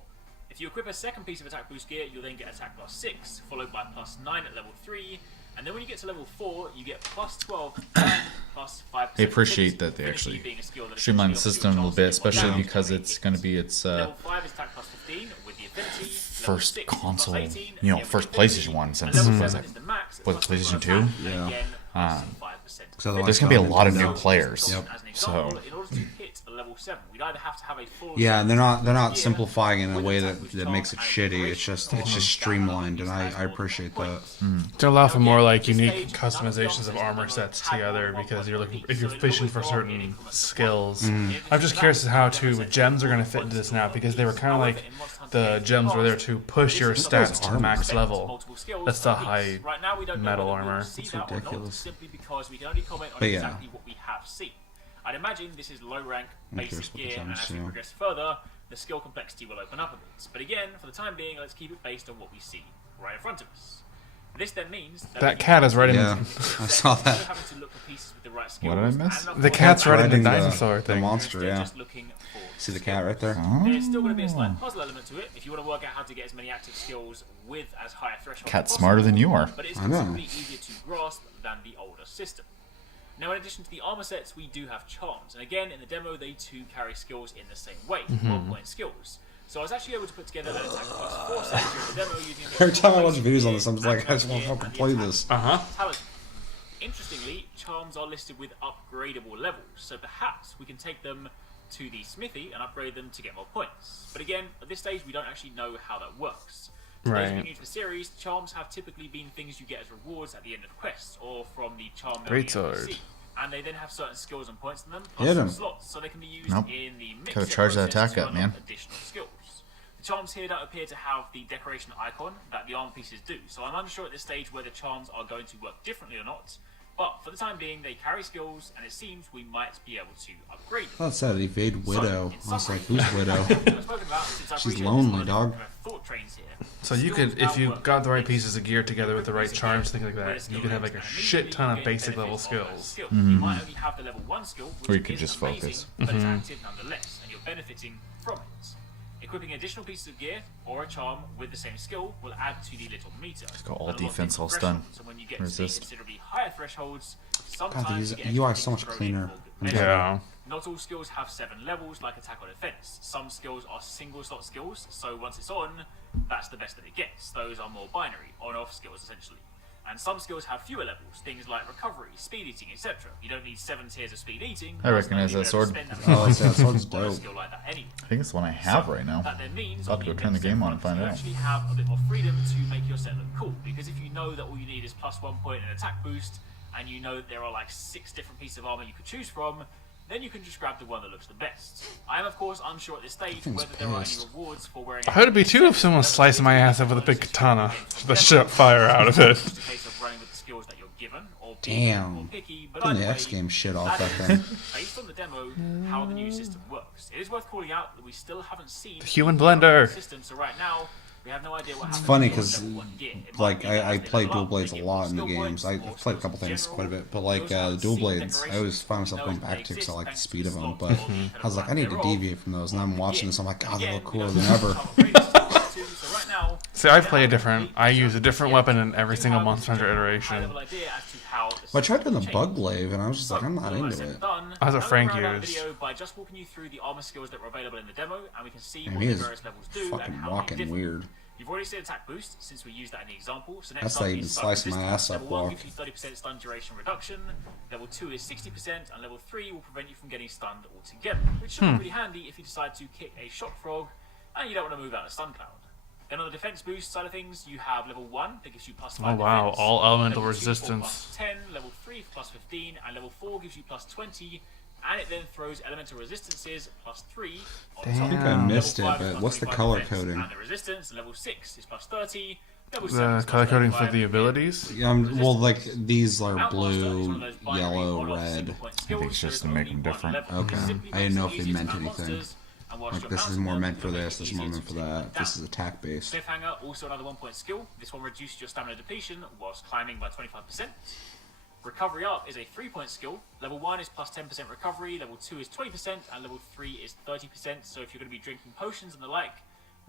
If you equip a second piece of attack boost gear, you'll then get attack plus 6, followed by plus 9 at level 3, and then when you get to level 4, you get plus 12 and plus 5%. I appreciate that they finishing actually being a skill that streamline the essentially system a little offers bit, you a especially chance to because get it's going to be its Level 5 is attack plus 15 with the affinity. Level first 6 plus console, 18, you know, again first with the affinity, PlayStation 1 and since level was 7 it? is the max, Was plus it PlayStation 2? attack, and Yeah. again, plus 5%. otherwise There's going to be a on lot of Nintendo. new players. Yep. As an So example, in order to hit a level 7, we'd either have to have a full Yeah, and they're not gear simplifying it in a with way attack that, boost that charm makes it and shitty. decoration, It's or just that streamlined, and has I more appreciate that. points. To allow for more Again, like at this unique stage, customizations of none armor the sets demos have together more because than you're one looking piece, if you're so it fishing always for go up in certain increments of 1. skills. In I'm just addition curious to as how that, too demos gems are going to have fit into points this now to because they were kind of however, like in Monster Hunter the games gems were there past, to push your this is stats the to max effect level. multiple skills That's the per piece. high Right now, we don't know metal whether we'll armor. see It's that or not, ridiculous. simply because we can only comment on But yeah. exactly what we have seen. I'd imagine this is low rank, I'm curious basic what the gear, and gems as we do. progress further, the skill complexity will open up a bit. But again, for the time being, let's keep it based on what we see right in front of us. This then means That cat is right in Yeah, I saw that. having to look for pieces with the right What did I skills miss? and enough The cat's points right in the Riding dinosaur the thing. monster, instead yeah. just looking for See the skills. cat right there? There's still going to be a slight puzzle element to it if you want to work out how to get as many active skills with as high a threshold Cat's as smarter than possible, you are. but it's I know. considerably easier to grasp than the older system. Now, in addition to the armor sets, we do have charms, and again, in the demo, they too carry skills in the same way, 1-point skills. So I was actually able to put together an attack plus 4 set during the demo using a Every time I watch basic videos on gear this, I'm just like, I just want to and fucking the play attack this. talent. Interestingly, charms are listed with upgradable levels, so perhaps we can take them to the smithy and upgrade them to get more points. But again, at this stage, we don't actually know how that works. For those of you Right. new to the series, charms have typically been things you get as rewards at the end of quests, or from the charm Greatsword. NPC. And they then have certain skills and points in them, Hit plus 'em. some slots, so they can be used Nope. in the mix Gotta set charge that process attack to up, unlock man. additional skills. The charms here don't appear to have the decoration icon that the armor pieces do, so I'm unsure at this stage whether charms are going to work differently or not, But for the time being, they carry skills, and it seems we might be able to upgrade them. I thought it said evade widow. I was like, who's widow? She's She's lonely, dog. Thought trains here. So you could, if you got the right pieces of gear together with the right charms, things like that, you could have like a shit ton of basic level skills. You might only have the level 1 skill, which Or you could is just amazing, focus. but it's active nonetheless, and you're benefiting from it. Equipping additional pieces of gear or a charm with the same skill will add to the little meter. got all And a lot of defense, all progression, stun. So when you get to Resist. see considerably higher thresholds, God, sometimes the you get UI extra is so much things thrown cleaner. in for good measure. Yeah. Not all skills have 7 levels like attack or defense. Some skills are single slot skills, so once it's on, that's the best that it gets. Those are more binary, on-off skills essentially. And some skills have fewer levels, things like recovery, speed eating, etc. You don't need 7 tiers of speed eating. I recognize that sword. Oh, that sword's on a dope. skill like that anyway. I think it's the one I have right now. That then means I'll have to go turn the game on and find you out. actually have a bit more freedom to make your set look cool, because if you know that all you need is +1 point and attack boost, and you know that there are like 6 different pieces of armor you could choose from, then you can just grab the one that looks the best. I am of course unsure at this stage whether there are any pissed. rewards for wearing. I would be too if someone sliced my ass up with a big katana that shot fire out of it. Just a case of running with the skills that you're given, or Damn. or picky, but Getting the either X way, game shit off that that thing. is, based on the demo, how the new system works. It is worth calling out that we still haven't seen the human blender. system, so right now we have no idea what happens. Funny with because, level 1 gear. It might like, be that I as they play level dual up, blades they a get lot more in the skill games. points, I've more played a skills couple in things general. quite a bit, but We like also haven't dual seen blades, I always decorations. find myself No, going they back to because I exist like the thanks speed to of them. slot But or the I was like, I need to deviate from those, and I'm watching this. I'm like, God, they Again, look we cooler don't than see ever. how upgraded system is, so right now, See, I play a different. I use a different weapon in every single Monster Hunter iteration. high-level idea as to how the But I tried doing the system bug changes. glaive, and I was just like, I'm not All I into said it. and done, That's what I'm Frank gonna round out the used. video by just walking you through the armor skills that were available in the demo, and we can see And what he the is various levels do and fucking how walking they differ. weird. You've already seen attack boost since we used that in the example. So next That's up how you is been stun slicing my resistance. ass up, Level 1 walk. gives you 30% stun duration reduction. Level 2 is 60%, and level 3 will prevent you from getting stunned altogether, which should be pretty handy if you decide to kick a shot frog and you don't want to move out of stun cloud. Then on the defense boost side of things, you have level 1 that gives you +5 Oh wow, defense, all elemental level 2 for resistance. +10, level 3 for +15, and level 4 gives you +20, and it then throws elemental resistances +3 on top. I think I Damn. missed it, Level 5 but is what's the +25 color defense, coding? And the resistance, and level 6 is +30. Level 7 The is color coding for +25. the abilities. Well, like these are Outmaster is one blue, of those binary yellow, on-off red. single-point I think skills. it's just There to is make them only one different. level. Okay. It simply I didn't know makes if it they easier meant to mount anything. monsters, and whilst Like you're this is mounting more them, meant for it'll make this. it This is easier more meant to for take them that. This down. is attack based. Cliffhanger, also another 1-point skill. This one reduces your stamina depletion whilst climbing by 25%. Recovery Up is a 3-point skill. Level 1 is +10% recovery, level 2 is 20%, and level 3 is 30%. So if you're going to be drinking potions and the like,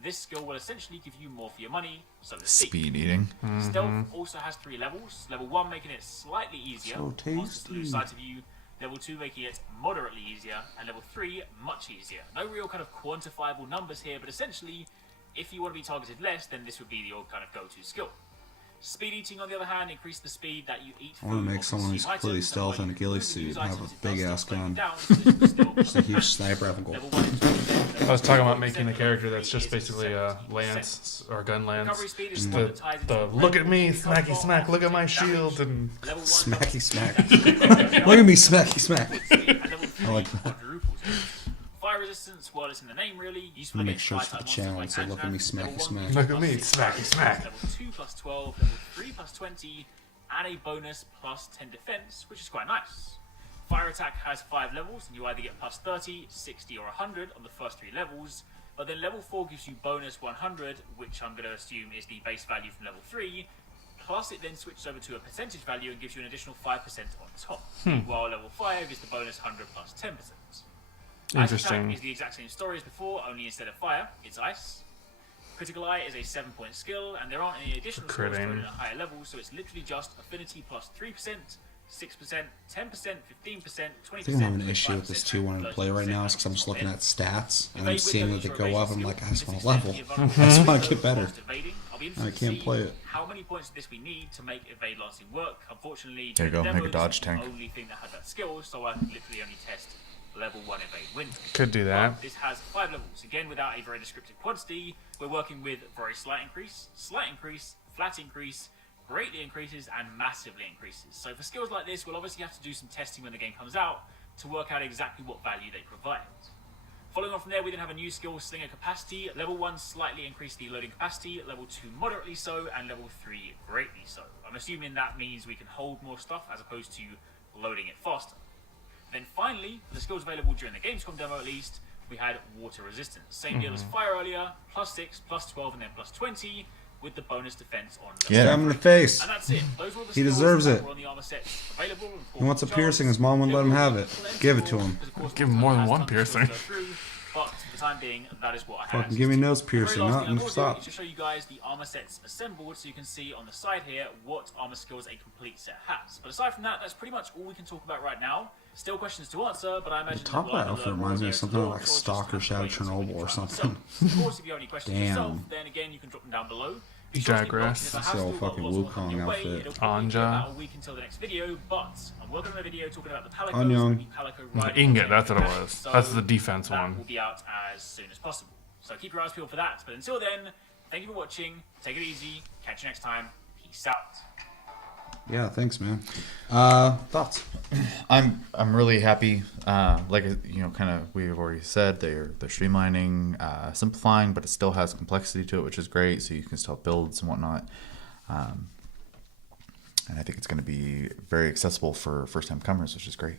this skill will essentially give you more for your money, so to speak. Speed eating. Stealth also has 3 levels. Level 1 making it slightly easier, So monsters to lose tasty. sight of you. Level 2 making it moderately easier, and level 3 much easier. No real kind of quantifiable numbers here, but essentially, if you want to be targeted less, then this would be your kind of go-to skill. Speed eating, on the other hand, increases the speed that you eat. I wanna food make or someone who's consume completely items, and stealth while in a you ghillie can suit use and have items, a it does big-ass still slow you gun. down, so this will still Just a huge sniper rifle. Level 1 is 20%, I was talking about level making a 4 character is that's just 70%. basically a lance or gun lance. Recovery speed is Just one that ties into the a look at me, range of smacky combat, smack, look at my damage. shield, and Level 1 Smacky smack. Look Look at me, smacky smack. And level 3 I like that. quadruples it. Fire resistance, well, it's in the name really. Useful I'm gonna make against sure it's for fire-type the channel, monsters so like look at me, Anjanath. smacky Level 1 smack. gives Look you at me, +6 smacky smack. Level 2 +12, level 3 +20, and a bonus +10 defense, which is quite nice. Fire attack has 5 levels, and you either get +30, 60, or 100 on the first 3 levels. But then level 4 gives you bonus 100, which I'm going to assume is the base value from level 3. Plus, it then switches over to a percentage value and gives you an additional 5% on top. While level 5 is the bonus 100 plus 10%. Ice Interesting. attack is the exact same story as before, only instead of fire, it's ice. Critical Eye is a 7-point skill, and there aren't any additional skills critting. thrown at a higher level, so it's literally just affinity plus 3%, 6%, 10%, 15%, 20%. I think I'm having an issue with this too when I play right now, is because I'm just looking at stats and I'm seeing that they go up. I'm like, I just want to level. I just want to get better. I can't play it. How many points of this we need to make evade lasting work? Unfortunately, There you during go, the make a demo, dodge this is tank. the only thing that had that skill, so I could literally only test level 1 evade window. Could do that. But this has 5 levels. Again, without a very descriptive quantity, we're working with very slight increase, flat increase, greatly increases, and massively increases. So for skills like this, we'll obviously have to do some testing when the game comes out to work out exactly what value they provide. Following on from there, we then have a new skill, Slinger Capacity. Level 1 slightly increased the loading capacity, level 2 moderately so, and level 3 greatly so. I'm assuming that means we can hold more stuff as opposed to loading it faster. Then finally, for the skills available during the Gamescom demo at least, we had Water Resistance. Same deal as Fire earlier, +6, +12, and then +20, with the bonus defense on level Stab him in the face. And that's it. Those were all the He skills deserves that it. were on the armor sets available. He wants a piercing. His mom wouldn't let him have it. Give it to him. Give him more than one piercing. But for the time being, that is what I had. Fucking give me nose The very piercing. last Not thing I will do stop. is to show you guys the armor sets assembled, so you can see on the side here what armor skills a complete set has. But aside from that, that's pretty much all we can talk about right now. Still questions to answer, but I imagine Top that we'll right either outfit learn more reminds me of videos something to like launch or just Stalker have to Shadow wait until we Chernobyl or try something. ourselves. Of course, if you have any questions Damn. yourself, then again you can drop them down below. Be sure to keep Digress. watching. If I have It's the old still got fucking lots more Wukong coming your way, outfit. it'll probably be Anja. about a week until the next video, but I'm working on a video talking about the Palicos. Annyeong. The Palico riding Ingot, on that's what it Technic, was. so That's the defense that one. will be out as soon as possible. So keep your eyes peeled for that. But until then, thank you for watching. Take it easy. Catch you next time. Peace out. Yeah, thanks, man. Thoughts? I'm really happy. Like kind of we've already said, they're streamlining, simplifying, but it still has complexity to it, which is great. So you can still have builds and whatnot. And I think it's going to be very accessible for first-time comers, which is great.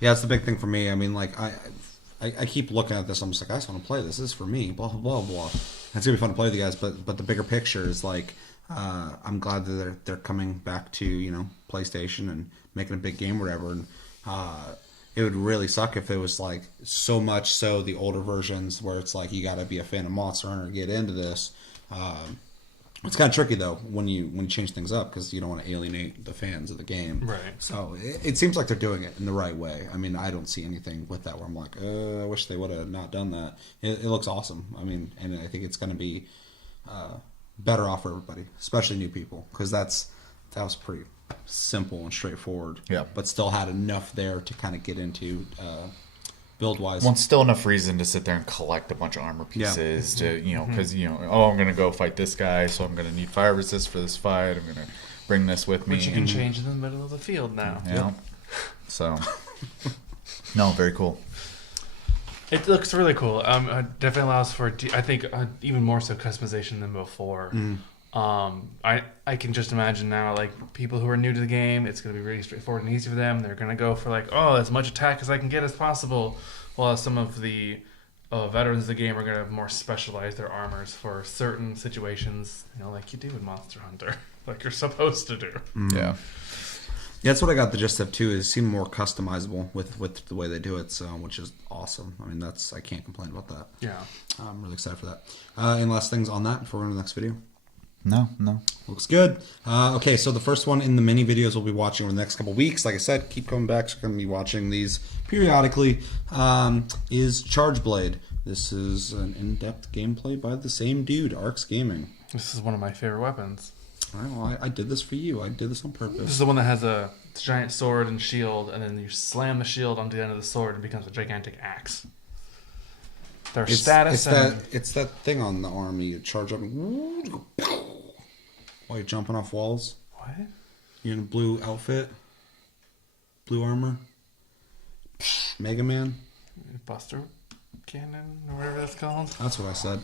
Yeah, it's the big thing for me. I mean, like I keep looking at this. I'm just like, I just want to play this. This is for me. Blah blah blah. It's gonna be fun to play with you guys. But the bigger picture is like, I'm glad that they're coming back to PlayStation and making a big game or whatever. And it would really suck if it was like so much so the older versions where it's like you got to be a fan of Monster Hunter to get into this. It's kind of tricky though when you change things up because you don't want to alienate the fans of the game. Right. So it seems like they're doing it in the right way. I mean, I don't see anything with that where I'm like, I wish they would have not done that. It looks awesome. I mean, and I think it's going to be better off for everybody, especially new people, because that was pretty simple and straightforward. Yeah. But still had enough there to kind of get into build wise. Well, it's still enough reason to sit there and collect a bunch of armor pieces to, because, I'm going to go fight this guy, so I'm going to need fire resist for this fight. I'm going to bring this with me. Which you can change in the middle of the field now. So, no, very cool. It looks really cool. It definitely allows for, I think, even more so customization than before. I can just imagine now, like, people who are new to the game, it's going to be really straightforward and easy for them. They're going to go for, like, as much attack as I can get as possible. While some of the veterans of the game are going to more specialize their armors for certain situations, like you do in Monster Hunter, like you're supposed to do. Yeah. Yeah, that's what I got the gist of too. Is it seemed more customizable with the way they do it, so which is awesome. I mean, I can't complain about that. Yeah. I'm really excited for that. Any last things on that before we go to the next video? No. Looks good. Okay, so the first one in the mini videos we'll be watching over the next couple weeks. Like I said, keep coming back. So we're going to be watching these periodically. Is Charge Blade. This is an in-depth gameplay by the same dude, Arx Gaming. This is one of my favorite weapons. Well, I did this for you. I did this on purpose. This is the one that has a giant sword and shield, and then you slam the shield onto the end of the sword and it becomes a gigantic axe. Their status it's that thing on the arm you charge up and while you're jumping off walls. What? You're in a blue outfit, blue armor. Mega Man. Buster Cannon or whatever that's called. That's what I said.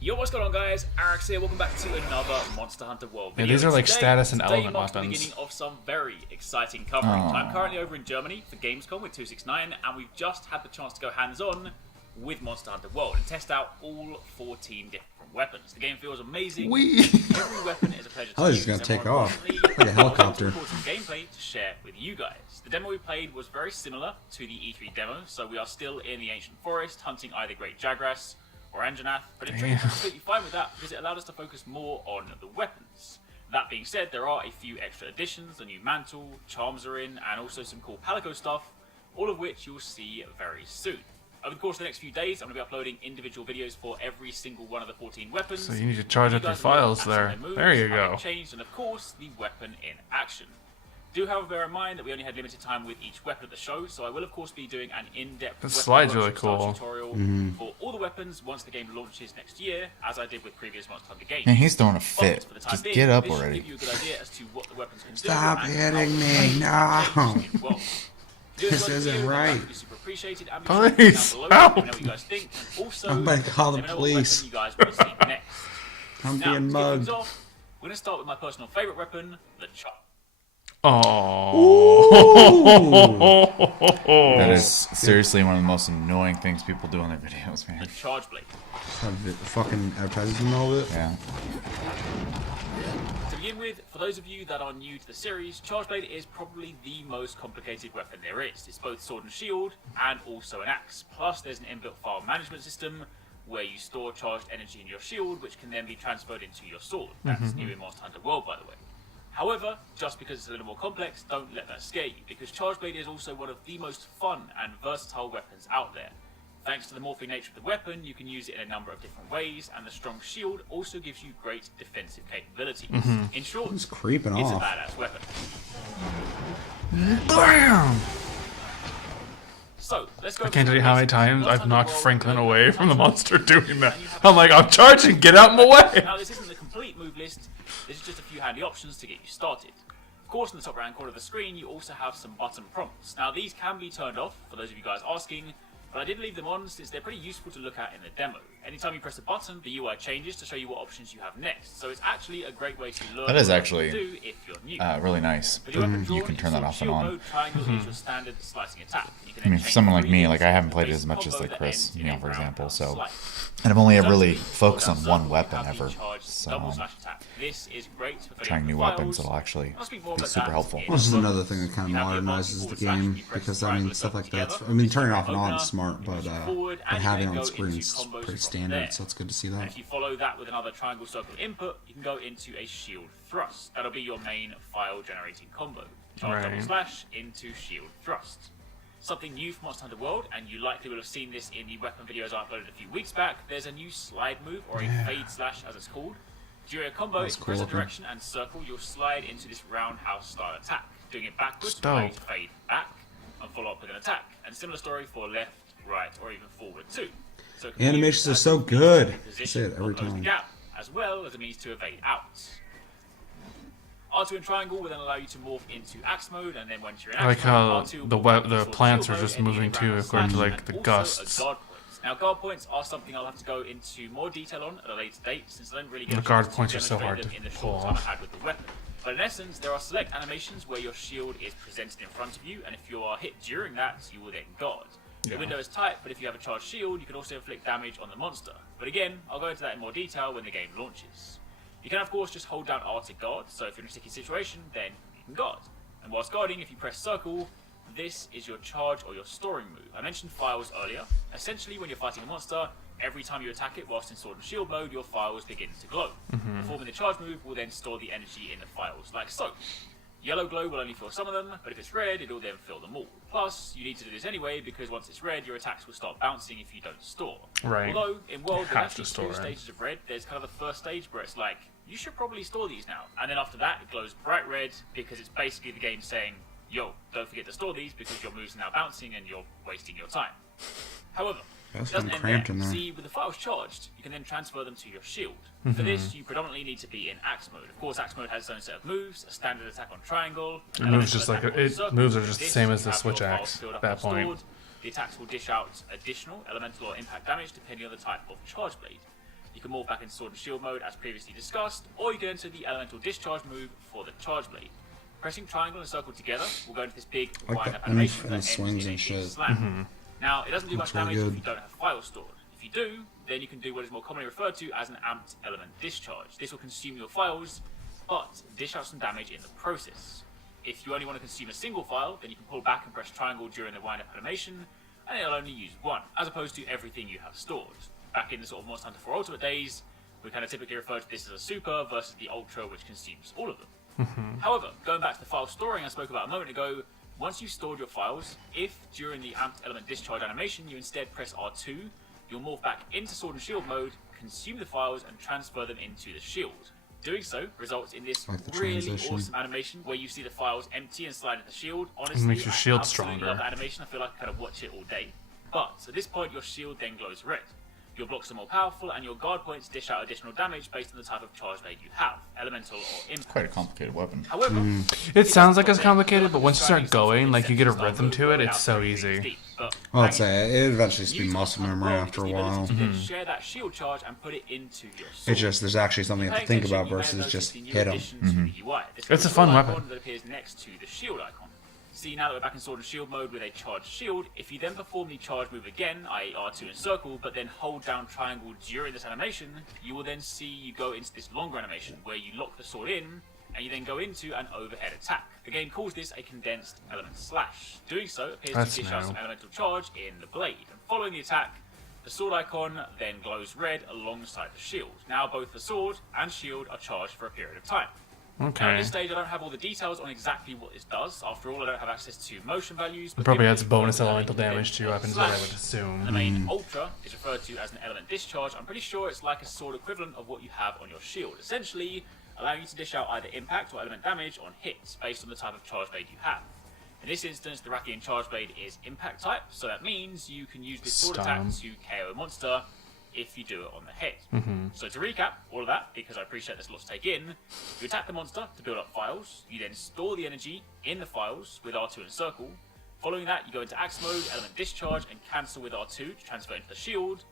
Yo, what's going on, guys? Arax here. Welcome back to another Monster Hunter World Yeah, video. these are like Today status and element marks weapons. the beginning of some very exciting coverage. I'm currently over in Germany for Gamescom with 269, and we've just had the chance to go hands-on with Monster Hunter World and test out all 14 different weapons. The game feels amazing. Every weapon is a pleasure to I was use, just gonna and take more off importantly, like a helicopter. I've got some gameplay to share with you guys. The demo we played was very similar to the E3 demo, so we are still in the ancient forest hunting either Great Jagras or Anjanath, but in truth, I'm completely fine with that because it allowed us to focus more on the weapons. That being said, there are a few extra additions, a new mantle, charms are in, and also some cool Palico stuff, all of which you'll see very soon. Over the course of the next few days, I'm going to be uploading individual videos for every single one of the 14 weapons. So you need to charge up your files there. There you go. Changed, and of course, the weapon in action. Do, however, bear in mind that we only had limited time with each weapon at the show, so I will, of course, be doing an in-depth This weapon slide's really workshop cool. tutorial for all the weapons once the game launches next year, as I did with previous Monster Hunter games. Man, he's throwing a But fit. for the time Just being, get up this should already. give you a good idea as to what the weapons can do Stop and hitting how me, they no. change in World. This isn't right. Be super appreciated. And Police, down below, let me know help. what you guys think. And also, I'm gonna call the let me know what police. weapon you guys want to see next. I'm Now, being to kick things mugged. off, we're going to start with my personal favourite weapon, the chop. That is seriously one of the most annoying things people do on their videos, The man. charge blade. Fucking advertisers and all of it. Yeah. To begin with, for those of you that are new to the series, Charge Blade is probably the most complicated weapon there is. It's both sword and shield, and also an axe. Plus, there's an inbuilt file management system where you store charged energy in your shield, which can then be transferred into your sword. That's new in Monster Hunter World, by the way. However, just because it's a little more complex, don't let that scare you, because Charge Blade is also one of the most fun and versatile weapons out there. Thanks to the morphing nature of the weapon, you can use it in a number of different ways, and the strong shield also gives you great defensive capabilities. In short, It's creeping it's a off. badass weapon. Bam! So, let's go. I can't tell you how many times I've knocked Franklin away from the monster doing that. I'm like, I'm charging, get out of my way! Now, this isn't the complete move list, this is just a few handy options to get you started. Of course, in the top right corner of the screen, you also have some button prompts. Now, these can be turned off, for those of you guys asking, but I did leave them on since they're pretty useful to look at in the demo. Anytime you press a button, the UI changes to show you what options you have next, so it's actually a great way to learn That is what actually, to do if you're new. Really nice. With your weapon You drawn, can in turn that sword off and shield on. mode, triangle is your standard slicing attack. You can I then mean, for chain someone like three me, like I hits haven't with a played it base as much as combo like that Chris, ends in you know, a for example. roundhouse So, slice. and I've only ever Firstly, really focused on hold one down weapon circle, you ever. have the charged So, double slash attack. This is great for filling trying up new the weapons files. will actually I'll speak more be about super that helpful. in Well, this is a moment. another thing that kind of You have your modernizes the multi-forward slash, game you press because the I mean triangle stuff like together, that's. I mean turning it off and opener, on is smart, you but push forward, and you having then it on go screen into is combos pretty from standard, there. so it's good to see And that. if you follow that with another triangle circle input, you can go into a shield thrust. That'll be your main file generating combo. Charge double Right. slash into shield thrust. Something new from Monster Hunter World, and you likely will have seen this in the weapon videos I uploaded a few weeks back, there's a new slide move, or a fade slash as it's called. During a combo, That's if you press cool a direction and circle, you'll slide into this roundhouse style attack. Doing it backwards Dope. will allow you to fade back and follow up with an attack. And similar story for left, right, or even forward too. So it can be Animations used are as so a means to good. reposition I say it every or close the time. gap, as well as a means to evade out. R2 and triangle will then allow you to morph into axe mode, and then once you're in I like axe how mode, R2 the will morph into the sword plants shield are mode, just and moving then too round according to slash, like and the also gusts. a guard points. Now, guard points are something I'll have to go into more detail on at a later date, since I don't really get The a guard chance to points are so demonstrate hard them to in the pull short time off. I had with the weapon. But in essence, there are select animations where your shield is presented in front of you, and if you are hit during that, you will then guard. The Yeah. window is tight, but if you have a charged shield, you can also inflict damage on the monster. But again, I'll go into that in more detail when the game launches. You can of course just hold down R to guard, so if you're in a sticky situation, then you can guard. And whilst guarding, if you press circle, this is your charge or your storing move. I mentioned files earlier. Essentially, when you're fighting a monster, every time you attack it whilst in sword and shield mode, your files begin to glow. Performing the charge move will then store the energy in the files, like so. Yellow glow will only fill some of them, but if it's red, it'll then fill them all. Plus, you need to do this anyway, because once it's red, your attacks will start bouncing if you don't store. Right. Although, in World, You there's have actually to store two it. stages of red. There's kind of the first stage where it's like, you should probably store these now. And then after that, it glows bright red, because it's basically the game saying, yo, don't forget to store these, because your moves are now bouncing and you're wasting your time. However, That's it doesn't kinda end cramped there. in there. See, with the files charged, you can then transfer them to your shield. For this, you predominantly need to be in axe mode. Of course, axe mode has its own set of moves, a standard attack on triangle. It an moves elemental just like attack a- on it circle. moves are just the This, same as you the have switch your axe files filled at up that and point. stored. The attacks will dish out additional elemental or impact damage depending on the type of charge blade. You can morph back into sword and shield mode as previously discussed, or you can enter the elemental discharge move for the charge blade. Pressing triangle and circle together will go into this big Like wind the up animation and that the ends swings in a and big shit. slam. Now, it doesn't do much Looks really damage if good. you don't have files stored. If you do, then you can do what is more commonly referred to as an amped element discharge. This will consume your files, but dish out some damage in the process. If you only want to consume a single file, then you can pull back and press triangle during the wind-up animation, and it'll only use one, as opposed to everything you have stored. Back in the sort of Monster Hunter 4 Ultimate days, we kind of typically refer to this as a super versus the ultra, which consumes all of them. However, going back to the file storing I spoke about a moment ago, once you've stored your files, if during the amped element discharge animation you instead press R2, you'll morph back into sword and shield mode, consume the files, and transfer them into the shield. Doing so results in this Like the really transition. awesome animation where you see the files empty and slide into the shield. Honestly, makes your shield I absolutely stronger. love that animation. I feel like I kind of watch it all day. But at this point, your shield then glows red. Your blocks are more powerful, and your guard points dish out additional damage based on the type of charge blade you have, elemental or impact. Quite a complicated weapon. However, It sounds like it's complicated, but once you start going, like you get a rhythm to it, it's so easy. Well, I'd say it eventually just be muscle memory after a while. Share that shield charge and put it into your sword. It's just there's actually something you have to think about versus just hit them. It's a fun weapon. That appears next to the shield icon. See, now that we're back in Sword and Shield mode with a charged shield, if you then perform the charge move again, i.e. R2 and circle, but then hold down triangle during this animation, you will then see you go into this longer animation where you lock the sword in, and you then go into an overhead attack. The game calls this a condensed element slash. Doing so appears to dish out some elemental charge in the blade, and following the attack, the sword icon then glows red alongside the shield. Now both the sword and shield are charged for a period of time. Now, at this stage, I don't have all the details on exactly what this does. After all, I don't have access to motion values. It probably adds bonus elemental damage to your weapons, I would assume. The main Ultra is referred to as an element discharge. I'm pretty sure it's like a sword equivalent of what you have on your shield. Essentially, allowing you to dish out either impact or element damage on hits based on the type of charge blade you have. In this instance, the Rakian charge blade is impact type, so that means you can use this sword attack to KO a monster if you do it on the head. So to recap all of that, because I appreciate there's a lot to take in, you attack the monster to build up files, you then store the energy in the files with R2 and circle. Following that, you go into axe mode, element discharge, and cancel with R2 to transfer into the shield.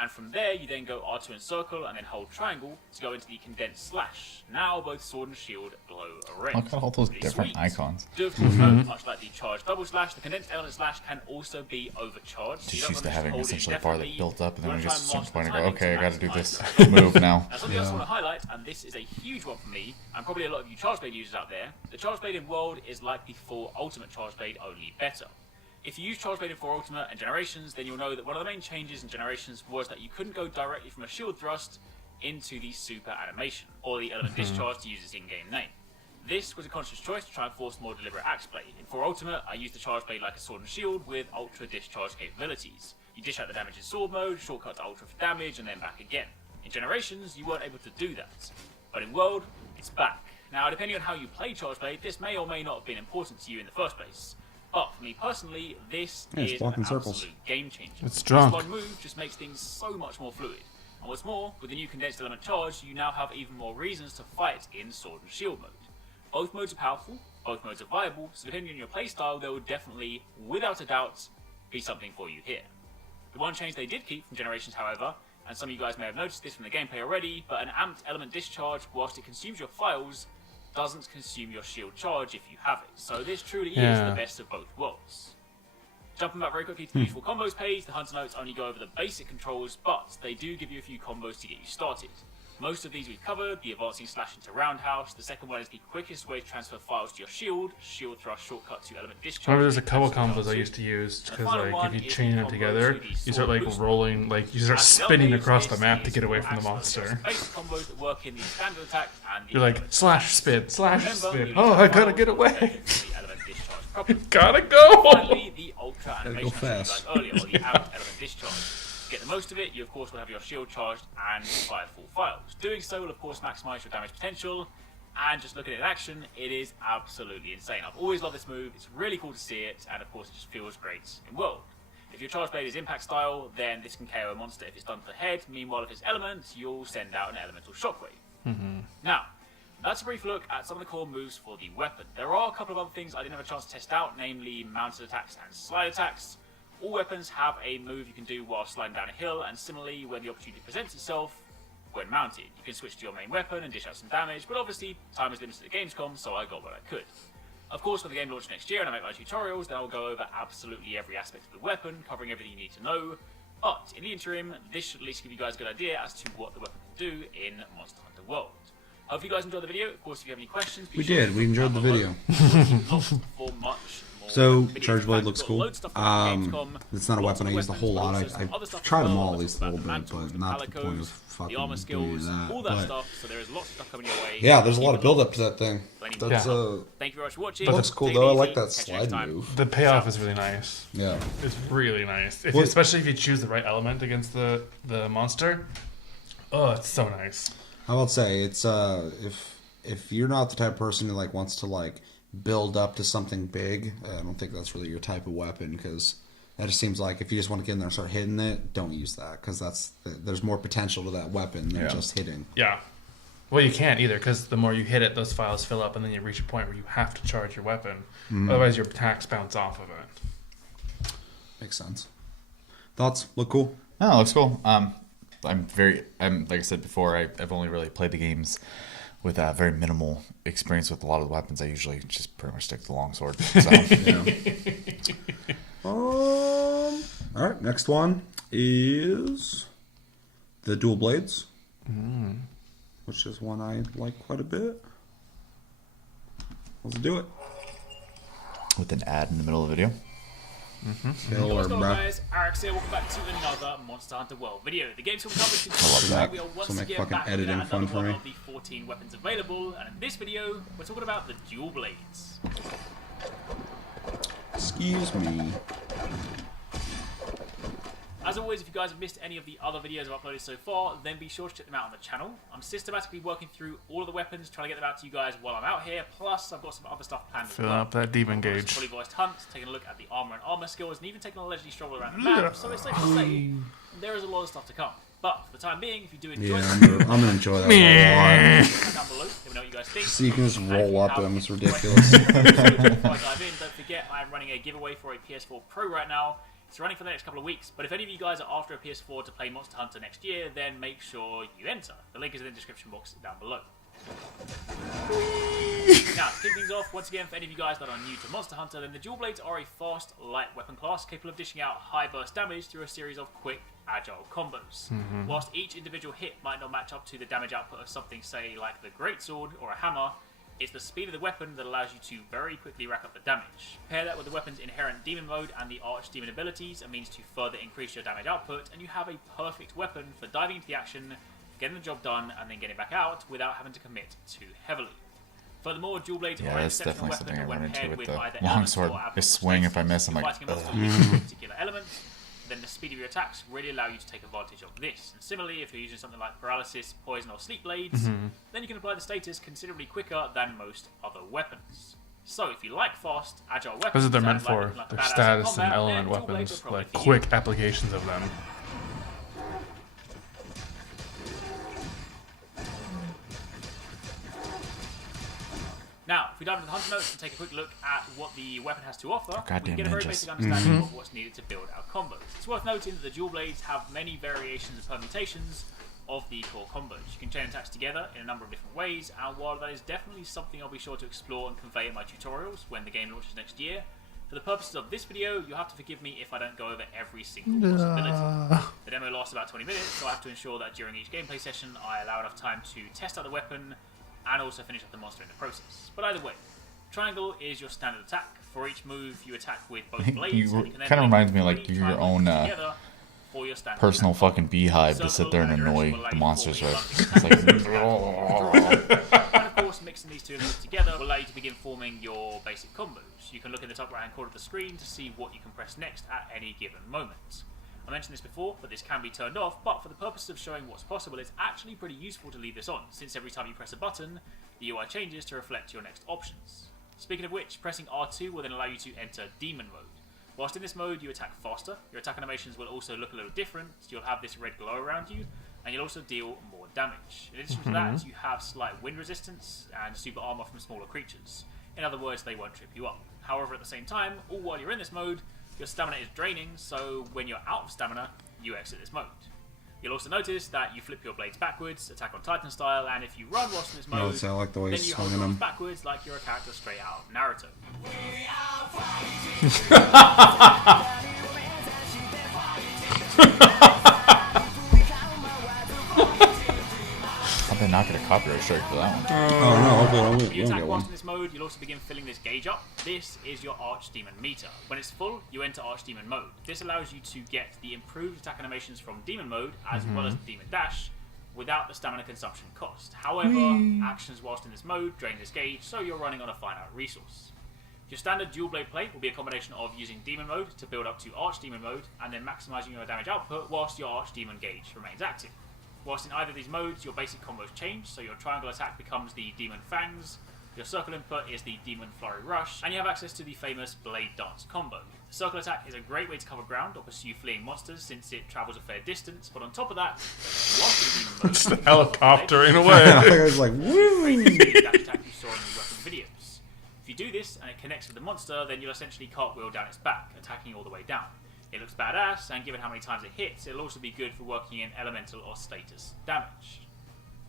And from there, you then go R2 and circle, and then hold triangle to go into the condensed slash. Now both sword and shield glow red. Look at all those Really different sweet. icons. Do of course note, much like the charged double slash, the condensed element slash can also be overcharged. Just used to having essentially a bar that built up, and then we we just at some point I go, okay, I gotta do this move now. Now, something else I want to highlight, and this is a huge one for me, and probably a lot of you Charge Blade users out there, the Charge Blade in World is like the 4 Ultimate Charge Blade, only better. If you use Charge Blade in 4 Ultimate and Generations, then you'll know that one of the main changes in Generations was that you couldn't go directly from a shield thrust into the super animation, or the element discharge to use its in-game name. This was a conscious choice to try and force more deliberate axe blade. In 4 Ultimate, I used the Charge Blade like a sword and shield with ultra discharge capabilities. You dish out the damage in sword mode, shortcut to ultra for damage, and then back again. In Generations, you weren't able to do that. But in World, it's back. Now, depending on how you play Charge Blade, this may or may not have been important to you in the first place. But for me personally, this is an absolute game changer. It's drunk. This one move just makes things so much more fluid. And what's more, with the new condensed element charge, you now have even more reasons to fight in sword and shield mode. Both modes are powerful, both modes are viable, so depending on your playstyle, there will definitely, without a doubt, be something for you here. The one change they did keep from Generations, however, and some of you guys may have noticed this from the gameplay already, but an amped element discharge, whilst it consumes your files, doesn't consume your shield charge if you have it. So this truly is the best of both worlds. Jumping back very quickly to the useful combos page, the Hunter Notes only go over the basic controls, but they do give you a few combos to get you started. Most of these we've covered, the advancing slash into roundhouse. The second one is the quickest way to transfer files to your shield thrust shortcut to element discharge. I remember there's a couple combos I used to use, because like if you chain them together, you start like rolling, like you start spinning across the map to get away from the monster. Basic combos that work in the standard attack and the You're like, slash spin, oh, I gotta get away. Gotta go! Finally, the ultra animation go I showed you fast. guys earlier, or the amped element discharge. To get the most of it, you of course will have your shield charged and fire full files. Doing so will of course maximize your damage potential, and just looking at it in action, it is absolutely insane. I've always loved this move, it's really cool to see it, and of course it just feels great in World. If your charge blade is impact style, then this can KO a monster if it's done to the head. Meanwhile, if it's element, you'll send out an elemental shockwave. Now, that's a brief look at some of the core moves for the weapon. There are a couple of other things I didn't have a chance to test out, namely mounted attacks and slide attacks. All weapons have a move you can do while sliding down a hill, and similarly, when the opportunity presents itself, when mounted, you can switch to your main weapon and dish out some damage, but obviously, time is limited at Gamescom, so I got what I could. Of course, when the game launches next year and I make my tutorials, then I'll go over absolutely every aspect of the weapon, covering everything you need to know. But in the interim, this should at least give you guys a good idea as to what the weapon can do in Monster Hunter World. Hope you guys enjoyed the video. Of course, if you have any questions, We did. We enjoyed the video. more So, videos. Charge In Blade fact, looks we've got cool. loads of stuff from Gamescom, It's not a lots weapon of I used a whole lot. weapons, but I also some other stuff tried as them well, all at least a about little the bit, mantles, but not to the point of the fucking armor doing skills, that. all that But stuff. So there is lots of stuff coming your way. yeah, there's a lot of Keep it build locked. up to that thing. Plenty That's more. Thank you very much for watching. that looks cool Take it though. I easy. like that Catch you next slide time. move. The payoff is really nice. Yeah. It's really nice. What- Especially if you choose the right element against the monster. Oh, it's so nice. I will say it's if you're not the type of person who like wants to like build up to something big, I don't think that's really your type of weapon because That just seems like if you just want to get in there and start hitting it, don't use that because there's more potential to that weapon than just hitting. Yeah. Well, you can't either because the more you hit it, those files fill up, and then you reach a point where you have to charge your weapon. Otherwise, your attacks bounce off of it. Makes sense. Thoughts? Look cool? Oh, it looks cool. I'm like I said before, I've only really played the games with very minimal experience with a lot of the weapons. I usually just pretty much stick to the longsword. So. All right, next one is the dual blades, which is one I like quite a bit. Let's do it. With an ad in the middle of the video. Killer, What's going on, bruh. guys? Alex here. Welcome back to another Monster Hunter World video. The game's from coverage love that. We are once This will make again fucking back editing with fun another for one me. of the 14 weapons available, and in this video, we're talking about the dual blades. Excuse me. As always, if you guys have missed any of the other videos I've uploaded so far, then be sure to check them out on the channel. I'm systematically working through all of the weapons, trying to get them out to you guys while I'm out here, plus I've got some other stuff planned as Fill well. up that demon Of course, gauge. fully voiced hunt, taking a look at the armor and armor skills, and even taking a leisurely stroll around the map, so it's safe to say there is a lot of stuff to come. But for the time being, if you do enjoy Yeah, this, I'm gonna enjoy that a lot. down below, let me know what you guys think. So you can just And if roll you up have them. It's any ridiculous. questions, before I dive in, don't forget I'm running a giveaway for a PS4 Pro right now. It's running for the next couple of weeks, but if any of you guys are after a PS4 to play Monster Hunter next year, then make sure you enter. The link is in the description box down below. Now, to kick things off, once again, for any of you guys that are new to Monster Hunter, then the dual blades are a fast, light weapon class capable of dishing out high burst damage through a series of quick, agile combos. Whilst each individual hit might not match up to the damage output of something, say, like the greatsword or a hammer, it's the speed of the weapon that allows you to very quickly rack up the damage. Pair that with the weapon's inherent demon mode and the archdemon abilities, a means to further increase your damage output, and you have a perfect weapon for diving into the action, getting the job done, and then getting back out without having to commit too heavily. Furthermore, dual blades are an That's exceptional definitely weapon something I when run into paired with with the either longsword. elements or I swing if I miss, I'm If like, fighting a monster with a particular element, then the speed of your attacks really allow you to take advantage of this. And similarly, if you're using something like paralysis, poison, or sleep blades, then you can apply the status considerably quicker than most other weapons. So if you like fast, agile weapons, That's what they're and meant like for. looking like a They're badass in status combat, and element then dual blades weapons, are probably like for you. quick applications of them. Now, if we dive into the hunter notes and take a quick look at what the weapon has to offer, we Goddamn get a very ninjas. basic understanding of what's needed to build our combos. It's worth noting that the dual blades have many variations and permutations of the core combos. You can chain attacks together in a number of different ways, and while that is definitely something I'll be sure to explore and convey in my tutorials when the game launches next year, for the purposes of this video, you'll have to forgive me if I don't go over every single possibility. The demo lasts about 20 minutes, so I have to ensure that during each gameplay session I allow enough time to test out the weapon and also finish up the monster in the process. But either way, triangle is your standard attack. For each move, you attack with both blades. You and can then kind of link reminds me of three like your triangles own together for your standard personal attack. fucking beehive to sit there and Circle annoy direction will allow the you monsters to with. form a It's like, And of course, mixing these two elements together will allow you to begin forming your basic combos. You can look in the top right hand corner of the screen to see what you can press next at any given moment. I mentioned this before, but this can be turned off, but for the purpose of showing what's possible, it's actually pretty useful to leave this on, since every time you press a button, the UI changes to reflect your next options. Speaking of which, pressing R2 will then allow you to enter Demon Mode. Whilst in this mode, you attack faster, your attack animations will also look a little different, you'll have this red glow around you, and you'll also deal more damage. In addition to that, you have slight wind resistance and super armor from smaller creatures. In other words, they won't trip you up. However, at the same time, all while you're in this mode, your stamina is draining, so when you're out of stamina, you exit this mode. You'll also notice that you flip your blades backwards, Attack on Titan style, and if you run whilst in this mode, I like the way then he's you hold swinging your them. arms backwards like you're a character straight out of Naruto. I did not get a copyright strike for that one. Oh no, hopefully I When won't you attack get whilst one. in this mode, you'll also begin filling this gauge up. This is your Archdemon meter. When it's full, you enter Archdemon mode. This allows you to get the improved attack animations from Demon mode, as well as Demon Dash, without the stamina consumption cost. However, actions whilst in this mode drain this gauge, so you're running on a finite resource. Your standard dual blade play will be a combination of using Demon mode to build up to Archdemon mode, and then maximising your damage output whilst your Archdemon gauge remains active. Whilst in either of these modes, your basic combos change, so your triangle attack becomes the Demon Fangs, Your circle input is the Demon Flurry Rush, and you have access to the famous Blade Dance combo. The circle attack is a great way to cover ground or pursue fleeing monsters since it travels a fair distance, but on top of that, whilst in demon mode, It's the helicoptering away. I was like, woo! that attack you saw in the weapon videos. If you do this and it connects with the monster, then you'll essentially cartwheel down its back, attacking all the way down. It looks badass, and given how many times it hits, it'll also be good for working in elemental or status damage.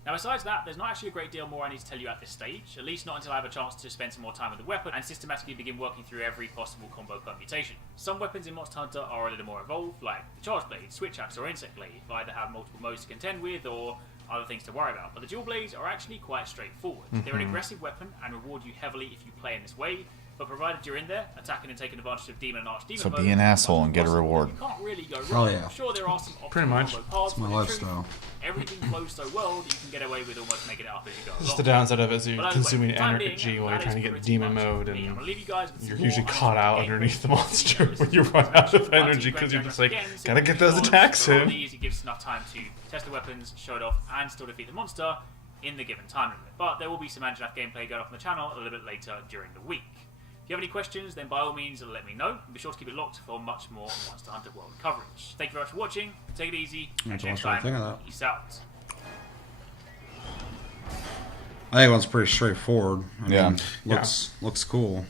Now besides that, there's not actually a great deal more I need to tell you at this stage, at least not until I have a chance to spend some more time with the weapon and systematically begin working through every possible combo permutation. Some weapons in Monster Hunter are a little more evolved, like the Charge Blade, Switch Axe or Insect Blade, either have multiple modes to contend with or other things to worry about, but the dual blades are actually quite straightforward. They're an aggressive weapon and reward you heavily if you play in this way, but provided you're in there, attacking and taking advantage of Demon and Archdemon So mode, be an asshole and get a reward. you can't really go wrong. Oh, yeah. Sure, there are some optional Pretty much. combo paths, It's my but in truth, lifestyle. everything flows so well that you can get away with almost making it up as you go Just along. the downside of it is you're But either way, consuming for the time being, energy while you're that trying to is get pretty demon much mode, me. I'm and gonna leave you guys with some you're more usually caught out unexpected underneath the gameplay. monster when you run out of energy because you're just like, gotta get those attacks in. It gives us enough time to test the weapons, show it off, and still defeat the monster in the given time limit. But there will be some Anjanath gameplay going up on the channel a little bit later during the week. If you have any questions, then by all means let me know. And be sure to keep it locked for much more Monster Hunter World coverage. Thank you very much for watching. Take it easy. That's Until next awesome. Think of time, that. peace out. I think one's pretty straightforward. I Yeah. mean, looks cool.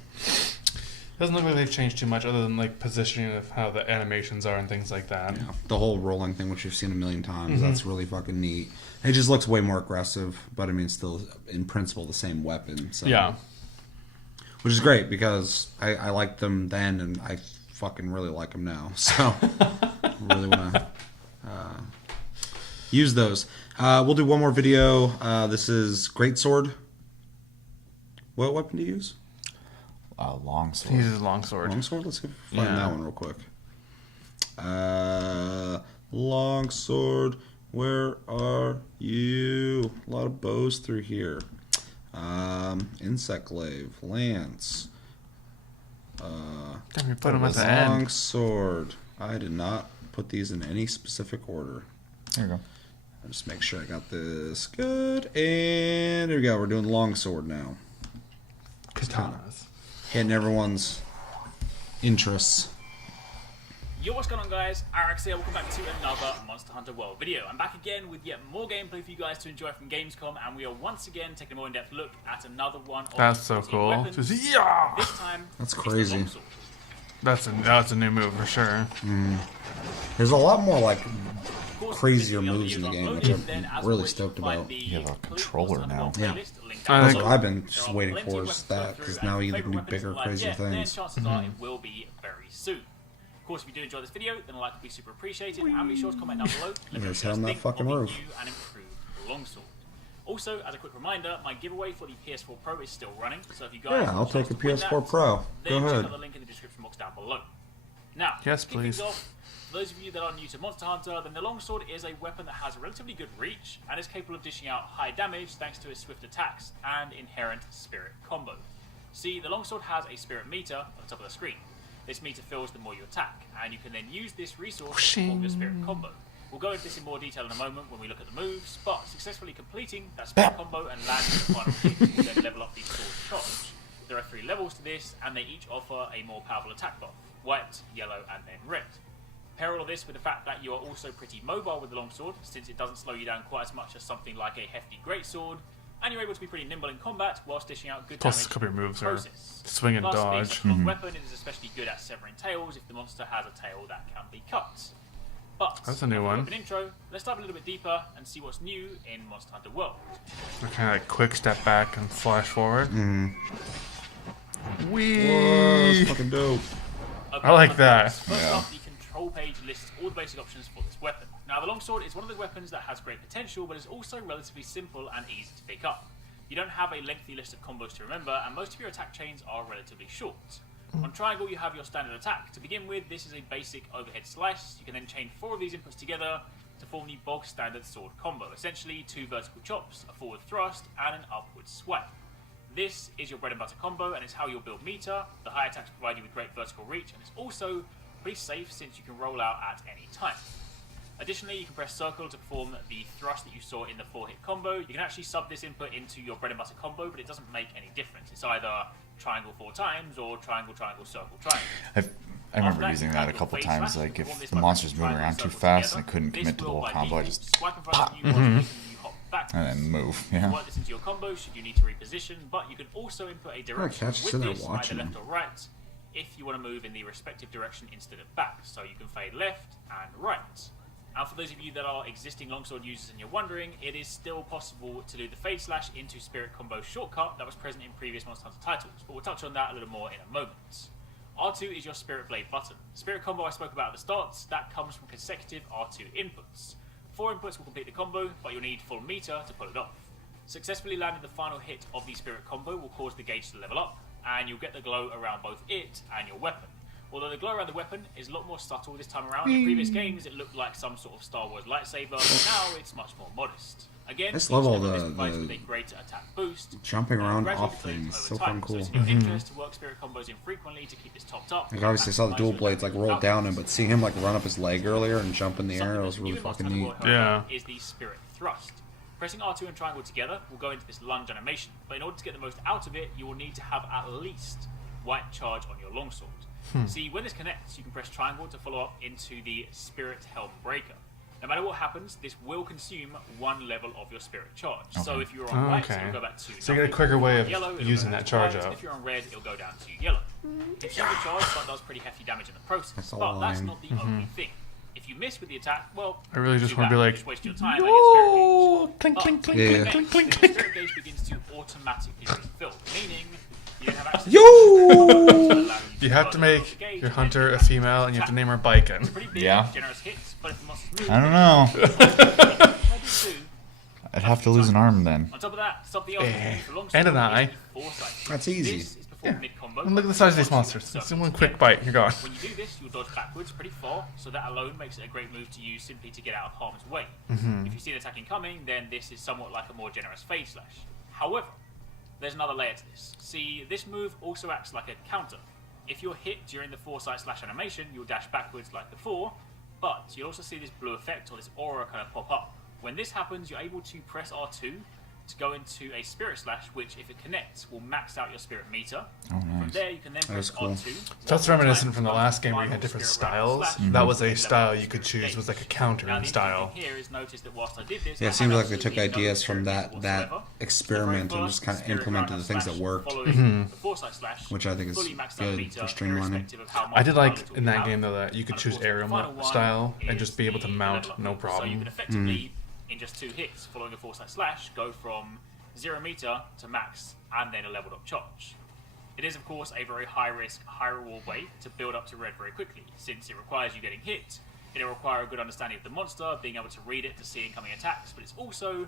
Doesn't look like they've changed too much other than like positioning of how the animations are and things like that. Yeah. The whole rolling thing, which you've seen a million times, that's really fucking neat. It just looks way more aggressive, but I mean, still in principle the same weapon. So. Yeah. Which is great because I liked them then, and I fucking really like them now. So really want to use those. We'll do one more video. This is Greatsword. What weapon do you use? Long He sword. uses a longsword. Longsword? Let's find Yeah. that one real quick. Longsword, where are you? A lot of bows through here. Insect glaive, lance. Damn, you put him at the end. Longsword. I did not put these in any specific order. There you go. I'll just make sure I got this good. And here we go. We're doing longsword now. Katanas. Hitting everyone's interests. Yo, what's going on, guys? Arax here. Welcome back to another Monster Hunter World video. I'm back again with yet more gameplay for you guys to enjoy from Gamescom, and we are once again taking a more in-depth look at another one of That's the so 14 cool. weapons. Just, yeah! This time, That's it's the crazy. longsword. That's a new move for sure. There's a lot more like Of course, crazier if the moves in the videos game, are which uploaded, then, I'm as really always, stoked you can find about. the You have a complete controller Monster Hunter now. World Yeah. playlist linked I down think- below. I've been There just are waiting plenty for of is weapons to go that, through, 'cause and now if you your can do favourite bigger, weapons crazier aren't yet, then things. chances are it will be very soon. Of course, if you do enjoy this video, then a like would be super appreciated, and be sure to comment down below. Let me know Let's what you hit on guys that think fucking of the roof. new and improved longsword. Also, as a quick reminder, my giveaway for the PS4 Pro is still running, so if you guys Yeah, want I'll a chance take a to win PS4 that, Pro. Go then check ahead. out the link in the description box down below. Now, Yes, to kick things please. off, for those of you that are new to Monster Hunter, then the longsword is a weapon that has a relatively good reach and is capable of dishing out high damage thanks to its swift attacks and inherent spirit combo. See, the longsword has a spirit meter on the top of the screen. This meter fills the more you attack, and you can then use this resource to perform your spirit combo. We'll go into this in more detail in a moment when we look at the moves, but successfully completing that spirit combo and landing the final hit will then level up the sword charge. There are 3 levels to this, and they each offer a more powerful attack buff: white, yellow, and then red. Pair all of this with the fact that you are also pretty mobile with the longsword, since it doesn't slow you down quite as much as something like a hefty greatsword, and you're able to be pretty nimble in combat whilst dishing out good Plus, damage a couple of your in the moves are process. swing and Plus, being dodge. such a long weapon, it is especially good at severing tails if the monster has a tail that can be cut. But That's a new enough one. of an intro. Let's dive a little bit deeper and see what's new in Monster Hunter World. Kind of like quick step back and flash forward. Whoa, Whee! that's fucking dope. Okay, I like up that. next, First Yeah. off, the control page lists all the basic options for this weapon. Now, the longsword is one of those weapons that has great potential, but is also relatively simple and easy to pick up. You don't have a lengthy list of combos to remember, and most of your attack chains are relatively short. On triangle, you have your standard attack. To begin with, this is a basic overhead slice. You can then chain 4 of these inputs together to form the bog standard sword combo. Essentially, 2 vertical chops, a forward thrust, and an upward swipe. This is your bread and butter combo, and it's how you'll build meter. The high attacks provide you with great vertical reach, and it's also pretty safe since you can roll out at any time. Additionally, you can press circle to perform the thrust that you saw in the 4-hit combo. You can actually sub this input into your bread and butter combo, but it doesn't make any difference. It's either triangle 4 times or triangle, triangle, circle, triangle. I remember using that a couple times, like if the monster's moving around too fast and I couldn't commit to the whole combo, I just pop and then move. Yeah. Work this into your combo should you need to reposition, but you can also input a direction catch with sitting there this, either watching left him. or right, if you want to move in the respective direction instead of back. So you can fade left and right. And for those of you that are existing longsword users and you're wondering, it is still possible to do the fade slash into spirit combo shortcut that was present in previous Monster Hunter titles, but we'll touch on that a little more in a moment. R2 is your Spirit Blade button. Spirit combo I spoke about at the start, that comes from consecutive R2 inputs. 4 inputs will complete the combo, but you'll need full meter to pull it off. Successfully landing the final hit of the Spirit combo will cause the gauge to level up, and you'll get the glow around both it and your weapon. Although the glow around the weapon is a lot more subtle this time around. In previous games it looked like some sort of Star Wars lightsaber, but now it's much more modest. Again, This level, each the provides with a greater attack boost, jumping around gradually off declines things, over so time. fucking cool. So it's in your interest to work spirit combos in frequently to keep this topped up. Like obviously I saw the dual blades like roll down him, but seeing him like run up his leg earlier and jump in the air, that was really fucking neat. Yeah. Is the spirit thrust. Pressing R2 and triangle together will go into this lunge animation, but in order to get the most out of it, you will need to have at least white charge on your longsword. See, when this connects, you can press triangle to follow up into the Spirit Helm Breaker. No matter what happens, this will consume 1 level of your spirit charge. So if you're on white, it'll go back to So you get a nothing. quicker way of Yellow, it'll using go that down to charge white. up. If you're on red, it'll go down to yellow. It's single charge, but does pretty hefty damage in the process. That's a But that's line. not the only thing. If you miss with the attack, well, I really just too want to bad. be You like, just waste your time and your spirit gauge. no, clink, But clink, clink, when Yeah. it clink, connects, clink, the clink. spirit gauge begins to automatically refill, meaning you don't have access Yo! You have to make your hunter a female and you have to name her Biken. pretty big, Yeah. generous hits, but if the monster's moved, I don't know. too. I'd have to lose an arm then. On top of that, sub the option for long and an sword eye. is the foresight. That's easy. This is performed mid-combo. And look at the size of these monsters. It's in one quick bite, you're gone. When you do this, you'll dodge backwards pretty far, so that alone makes it a great move to use simply to get out of harm's way. If you see an attack incoming, then this is somewhat like a more generous fade slash. However, there's another layer to this. See, this move also acts like a counter. If you're hit during the foresight slash animation, you'll dash backwards like before, but you'll also see this blue effect or this aura kind of pop up. When this happens, you're able to press R2 to go into a spirit slash, which if it connects will max out your spirit meter. From there you can then press cool. R2. So that's reminiscent from the last game where you had different styles. That was a style you could Level choose, up was like a Now, countering the style. interesting thing here is notice that whilst I did this, Yeah, I it seems had like they took absolutely no ideas from experience that whatsoever. experiment The very and just kind of first spirit implemented the round things that slash worked, following the foresight slash, which I think is fully maxed out good meter, for streamlining. irrespective of how I did much like little in you that have. game though that you could And of choose course, the area final one style and is just be able to the mount level up no move. So you problem. can effectively, in just 2 hits, following a foresight slash, go from 0 meter to max and then a leveled up charge. It is of course a very high risk, high reward way to build up to red very quickly, since it requires you getting hit, it'll require a good understanding of the monster, being able to read it to see incoming attacks, but it's also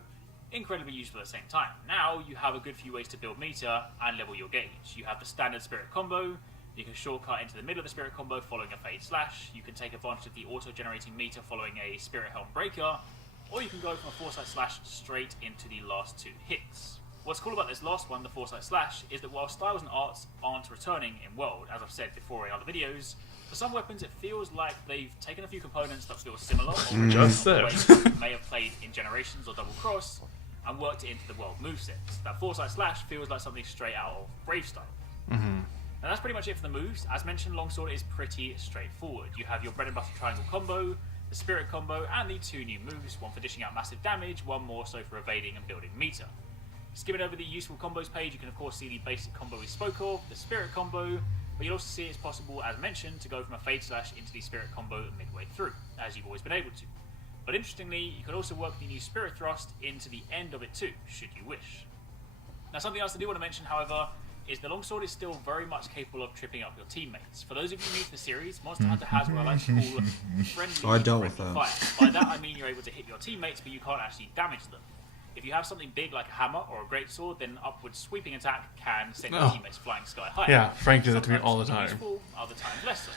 incredibly useful at the same time. Now you have a good few ways to build meter and level your gauge. You have the standard spirit combo, you can shortcut into the middle of the spirit combo following a fade slash, you can take advantage of the auto-generating meter following a spirit helm breaker, or you can go from a foresight slash straight into the last 2 hits. What's cool about this last one, the foresight slash, is that while styles and arts aren't returning in World, as I've said before in other videos, for some weapons it feels like they've taken a few components that feel similar or Just the said. ways that you may have played in Generations or Double Cross and worked it into the World movesets. That foresight slash feels like something straight out of Brave style. And that's pretty much it for the moves. As mentioned, Longsword is pretty straightforward. You have your bread and butter triangle combo, the spirit combo, and the 2 new moves, one for dishing out massive damage, one more so for evading and building meter. Skimming over the useful combos page, you can of course see the basic combo we spoke of, the spirit combo, but you'll also see it's possible, as mentioned, to go from a fade slash into the spirit combo midway through, as you've always been able to. But interestingly, you can also work the new spirit thrust into the end of it too, should you wish. Now something else I do want to mention, however, is the longsword is still very much capable of tripping up your teammates. For those of you new to the series, Monster Hunter has what I like to call friendly, Oh, I dealt with friendly that. fire. By that I mean you're able to hit your teammates, but you can't actually damage them. If you have something big like a hammer or a greatsword, then an upward sweeping attack can send your Oh. teammates flying sky high. Yeah, Frank did that to me Sometimes all the time. useful, other times less so.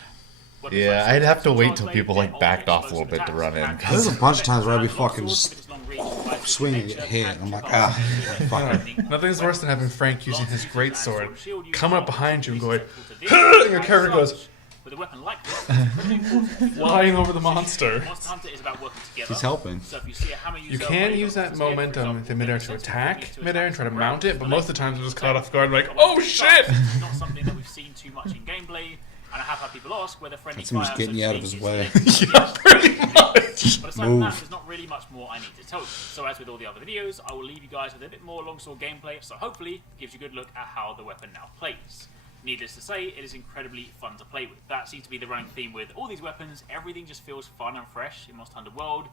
Weapons Yeah, like I'd have to swords, wait charge till blade, people then like backed ultra off a little bit to explosive run in. attacks can There's a bunch of times where I'd be Longsword, fucking with its long reach, provides good swinging nature, at hit, can I'm like, chip ah, off any fuck. threatening Nothing's worse than having Frank using his Long great and sword, sword shield use coming up are behind you and going, susceptible to this and your character as goes, such. With a weapon like this, it's incredibly important. Flying over the monster. Monster Hunter is about working together. He's helping. So if you see a hammer user, You can use that momentum in midair to attack midair and try to mount it, but most of the time I'm just caught off guard like, oh shit! It's not something that we've seen too much in gameplay, and I have had people ask whether friendly That's him just fire, getting so you to out of speak, his way. is Yeah, pretty much. But aside from that, there's not really much more I need to tell you. So as with all the other videos, I will leave you guys with a bit more longsword gameplay, so hopefully it gives you a good look at how the weapon now plays. Needless to say, it is incredibly fun to play with. That seems to be the running theme with all these weapons. Everything just feels fun and fresh in Monster Hunter World.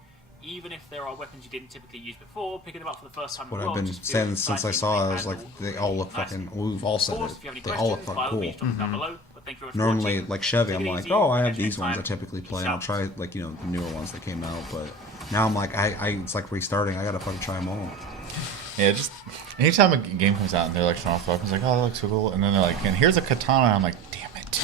Even if there are weapons you didn't typically use before, picking them up for the first time in What the I've world been just saying feels since I exciting saw it, I and was like, all they all look nicely. fucking. We've all Of said course, it. if you have any They all look questions, by fucking all means, cool. drop them down below. But thank you very much for Normally, watching. like Chevy, Take I'm it like, easy, oh, I and have catch you these next ones I time. typically play, Peace and I'll out. try like the newer ones that came out. But now I'm like, it's like restarting. I gotta fucking try them all. Yeah, just anytime a game comes out and they're like showing off weapons, like, oh, that looks so cool, and then they're like, and here's a katana, and I'm like, damn it.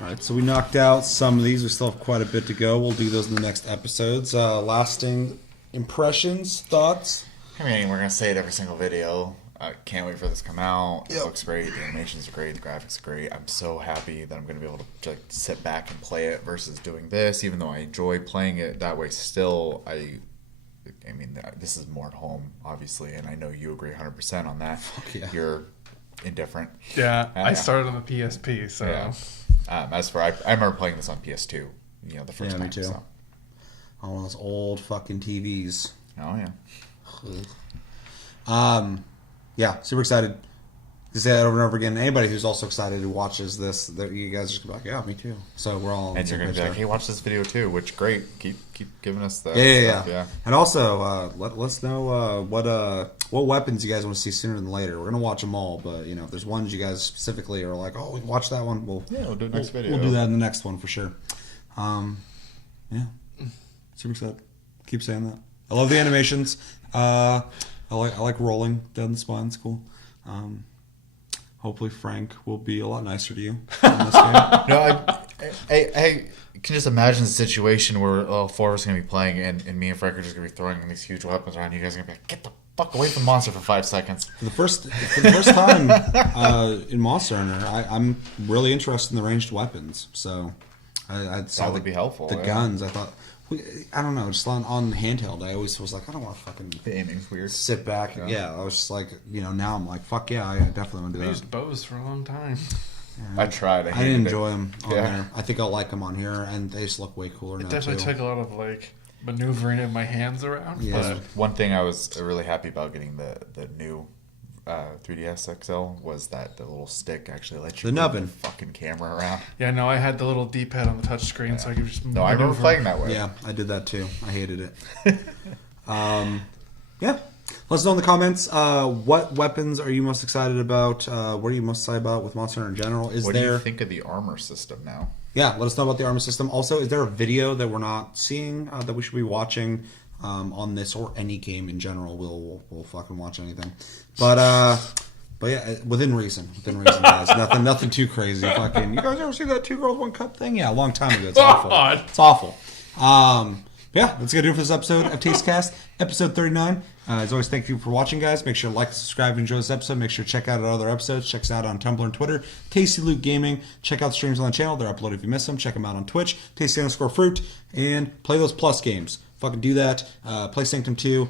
Alright, so we knocked out some of these. We still have quite a bit to go. We'll do those in the next episodes. Lasting impressions, thoughts? I mean, we're gonna say it every single video. I can't wait for this to come out. Yep. It looks great. The animations are great. The graphics are great. I'm so happy that I'm going to be able to like sit back and play it versus doing this. Even though I enjoy playing it that way, still, I mean, this is more at home, obviously, and I know you agree 100% on that. Fuck yeah. You're indifferent. Yeah, I Yeah. started on the PSP, so Yeah. As for I remember playing this on PS2. You know, the first Yeah, time. me too. So. All those old fucking TVs. Oh yeah. Yeah, super excited to say that over and over again. Anybody who's also excited who watches this, that you guys are just gonna be like, yeah, me too. So we're all on the And you're same gonna page be like, there. hey, watch this video too. Which great. Keep giving us that. Yeah. stuff, And also, let us know what weapons you guys want to see sooner than later. We're gonna watch them all, but you know, if there's ones you guys specifically are like, oh, we can watch that one, we'll do it next video. We'll do that in the next one for sure. Yeah, super excited. Keep saying that. I love the animations. I like rolling down the spine. It's cool. Hopefully Frank will be a lot nicer to you in this game. No, I can just imagine the situation where all four of us are going to be playing and me and Frank are just going to be throwing these huge weapons around. You guys are going to be like, get the fuck away from the monster for 5 seconds. For the first time in Monster Hunter, I'm really interested in the ranged weapons. So I saw That would be helpful, The yeah. guns, I thought. I don't know, just on handheld, I always was like, I don't want to fucking The aiming's weird. sit back. Yeah, I was just like, now I'm like, fuck yeah, I definitely want to do I that. used bows for a long time. I tried. I hated didn't it. enjoy them on Yeah. there. I think I'll like them on here, and they just look way cooler It now definitely too. took a lot of like maneuvering of my hands around. Yeah. One thing I was really happy about getting the new 3DS XL was that the little stick actually let you The move nubbin. the fucking camera around. Yeah, no, I had the little D-pad on the touch screen, so I could just No, I remember maneuver. playing that way. Yeah, I did that too. I hated it. Yeah. Let us know in the comments what weapons are you most excited about. What are you most excited about with Monster Hunter in general? What do you think of the armor system now? Yeah, let us know about the armor system. Also, is there a video that we're not seeing that we should be watching on this or any game in general? We'll fucking watch anything. But yeah, within reason, guys. nothing too crazy. Fucking, you guys ever see that 2 Girls 1 Cup thing? Yeah, a long time ago. It's awful. God. It's awful. Yeah, that's gonna do it for this episode of Tastecast, episode 39. As always, thank you for watching, guys. Make sure to like, subscribe, and enjoy this episode. Make sure to check out our other episodes. Check us out on Tumblr and Twitter, Tasty Loot Gaming. Check out the streams on the channel. They're uploaded if you miss them. Check them out on Twitch, Tasty_Fruit, and play those plus games. Fucking do that. Play Sanctum 2.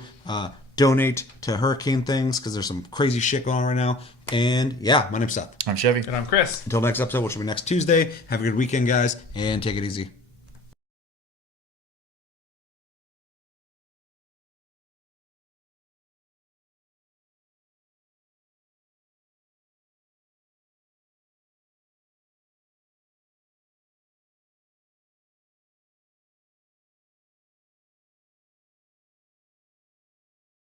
Donate to hurricane things because there's some crazy shit going on right now. And yeah, my name's Seth. I'm Chevy. And I'm Chris. Until next episode, which will be next Tuesday. Have a good weekend, guys, and take it easy.